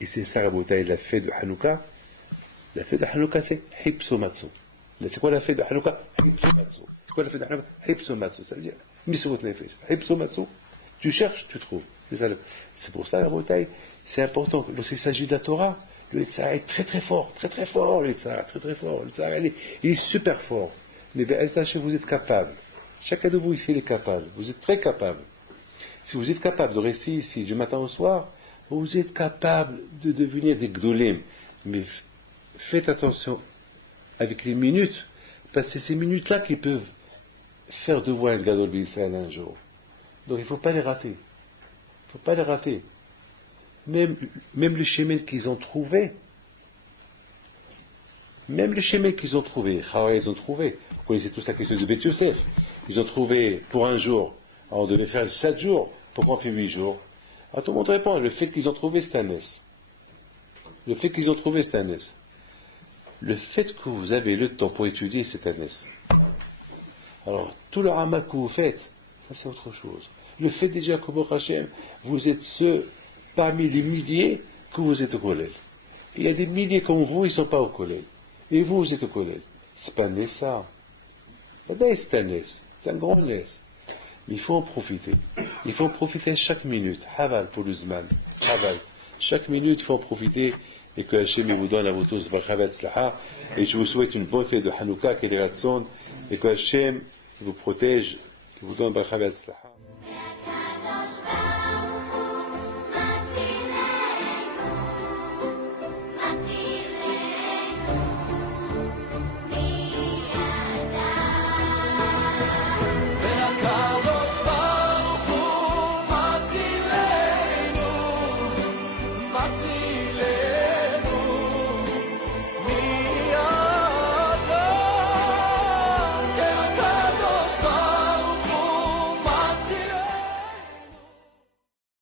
Et c'est ça, Rabotai, la fête de Hanouka. La fête de Hanouka, c'est Hipsomatsu. C'est quoi la fête de Hanouka? Hipsomatsu. C'est quoi la fête de Hanouka? Hipsomatsu. Ça veut dire, Misrut Nefesh. Hipsomatsu. Tu cherches, tu trouves. C'est pour ça, Rabotai, c'est important. Lorsqu'il s'agit de la Torah, le Yitzhak est très très fort, le Yitzhak, très fort. Le Yitzhak, il est super fort. Mais vous êtes capable. Chacun de vous ici, il est capable. Vous êtes très capable. Si vous êtes capable de rester ici du matin au soir, vous êtes capable de devenir des gdolim. Mais faites attention avec les minutes, parce que c'est ces minutes-là qui peuvent faire de vous un gadol b'Israël un jour. Donc il ne faut pas les rater. Même le chémel qu'ils ont trouvé, ils ont trouvé, vous connaissez tous la question de Beth Yosef, ils ont trouvé pour un jour, alors on devait faire 7 jours, pourquoi on fait 8 jours? Alors tout le monde répond, le fait qu'ils ont trouvé c'est un nes. Le fait que vous avez le temps pour étudier c'est un nes. Alors tout le ramak que vous faites, ça c'est autre chose. Le fait déjà que vous êtes ceux parmi les milliers que vous êtes au collège. Il y a des milliers comme vous, ils ne sont pas au collège. Et vous êtes au collège. C'est pas né ça. C'est un nes. C'est un grand nes. Mais il faut en profiter. Il faut en profiter chaque minute. Haval pour le Zman. Haval. Chaque minute, il faut en profiter. Et que Hachem vous donne à vous tous Barchavat Slaha. Et je vous souhaite une bonne fête de Hanouka, qu'elle est ratson. Et que Hachem vous protège, qu'il vous donne Barchavat Slaha.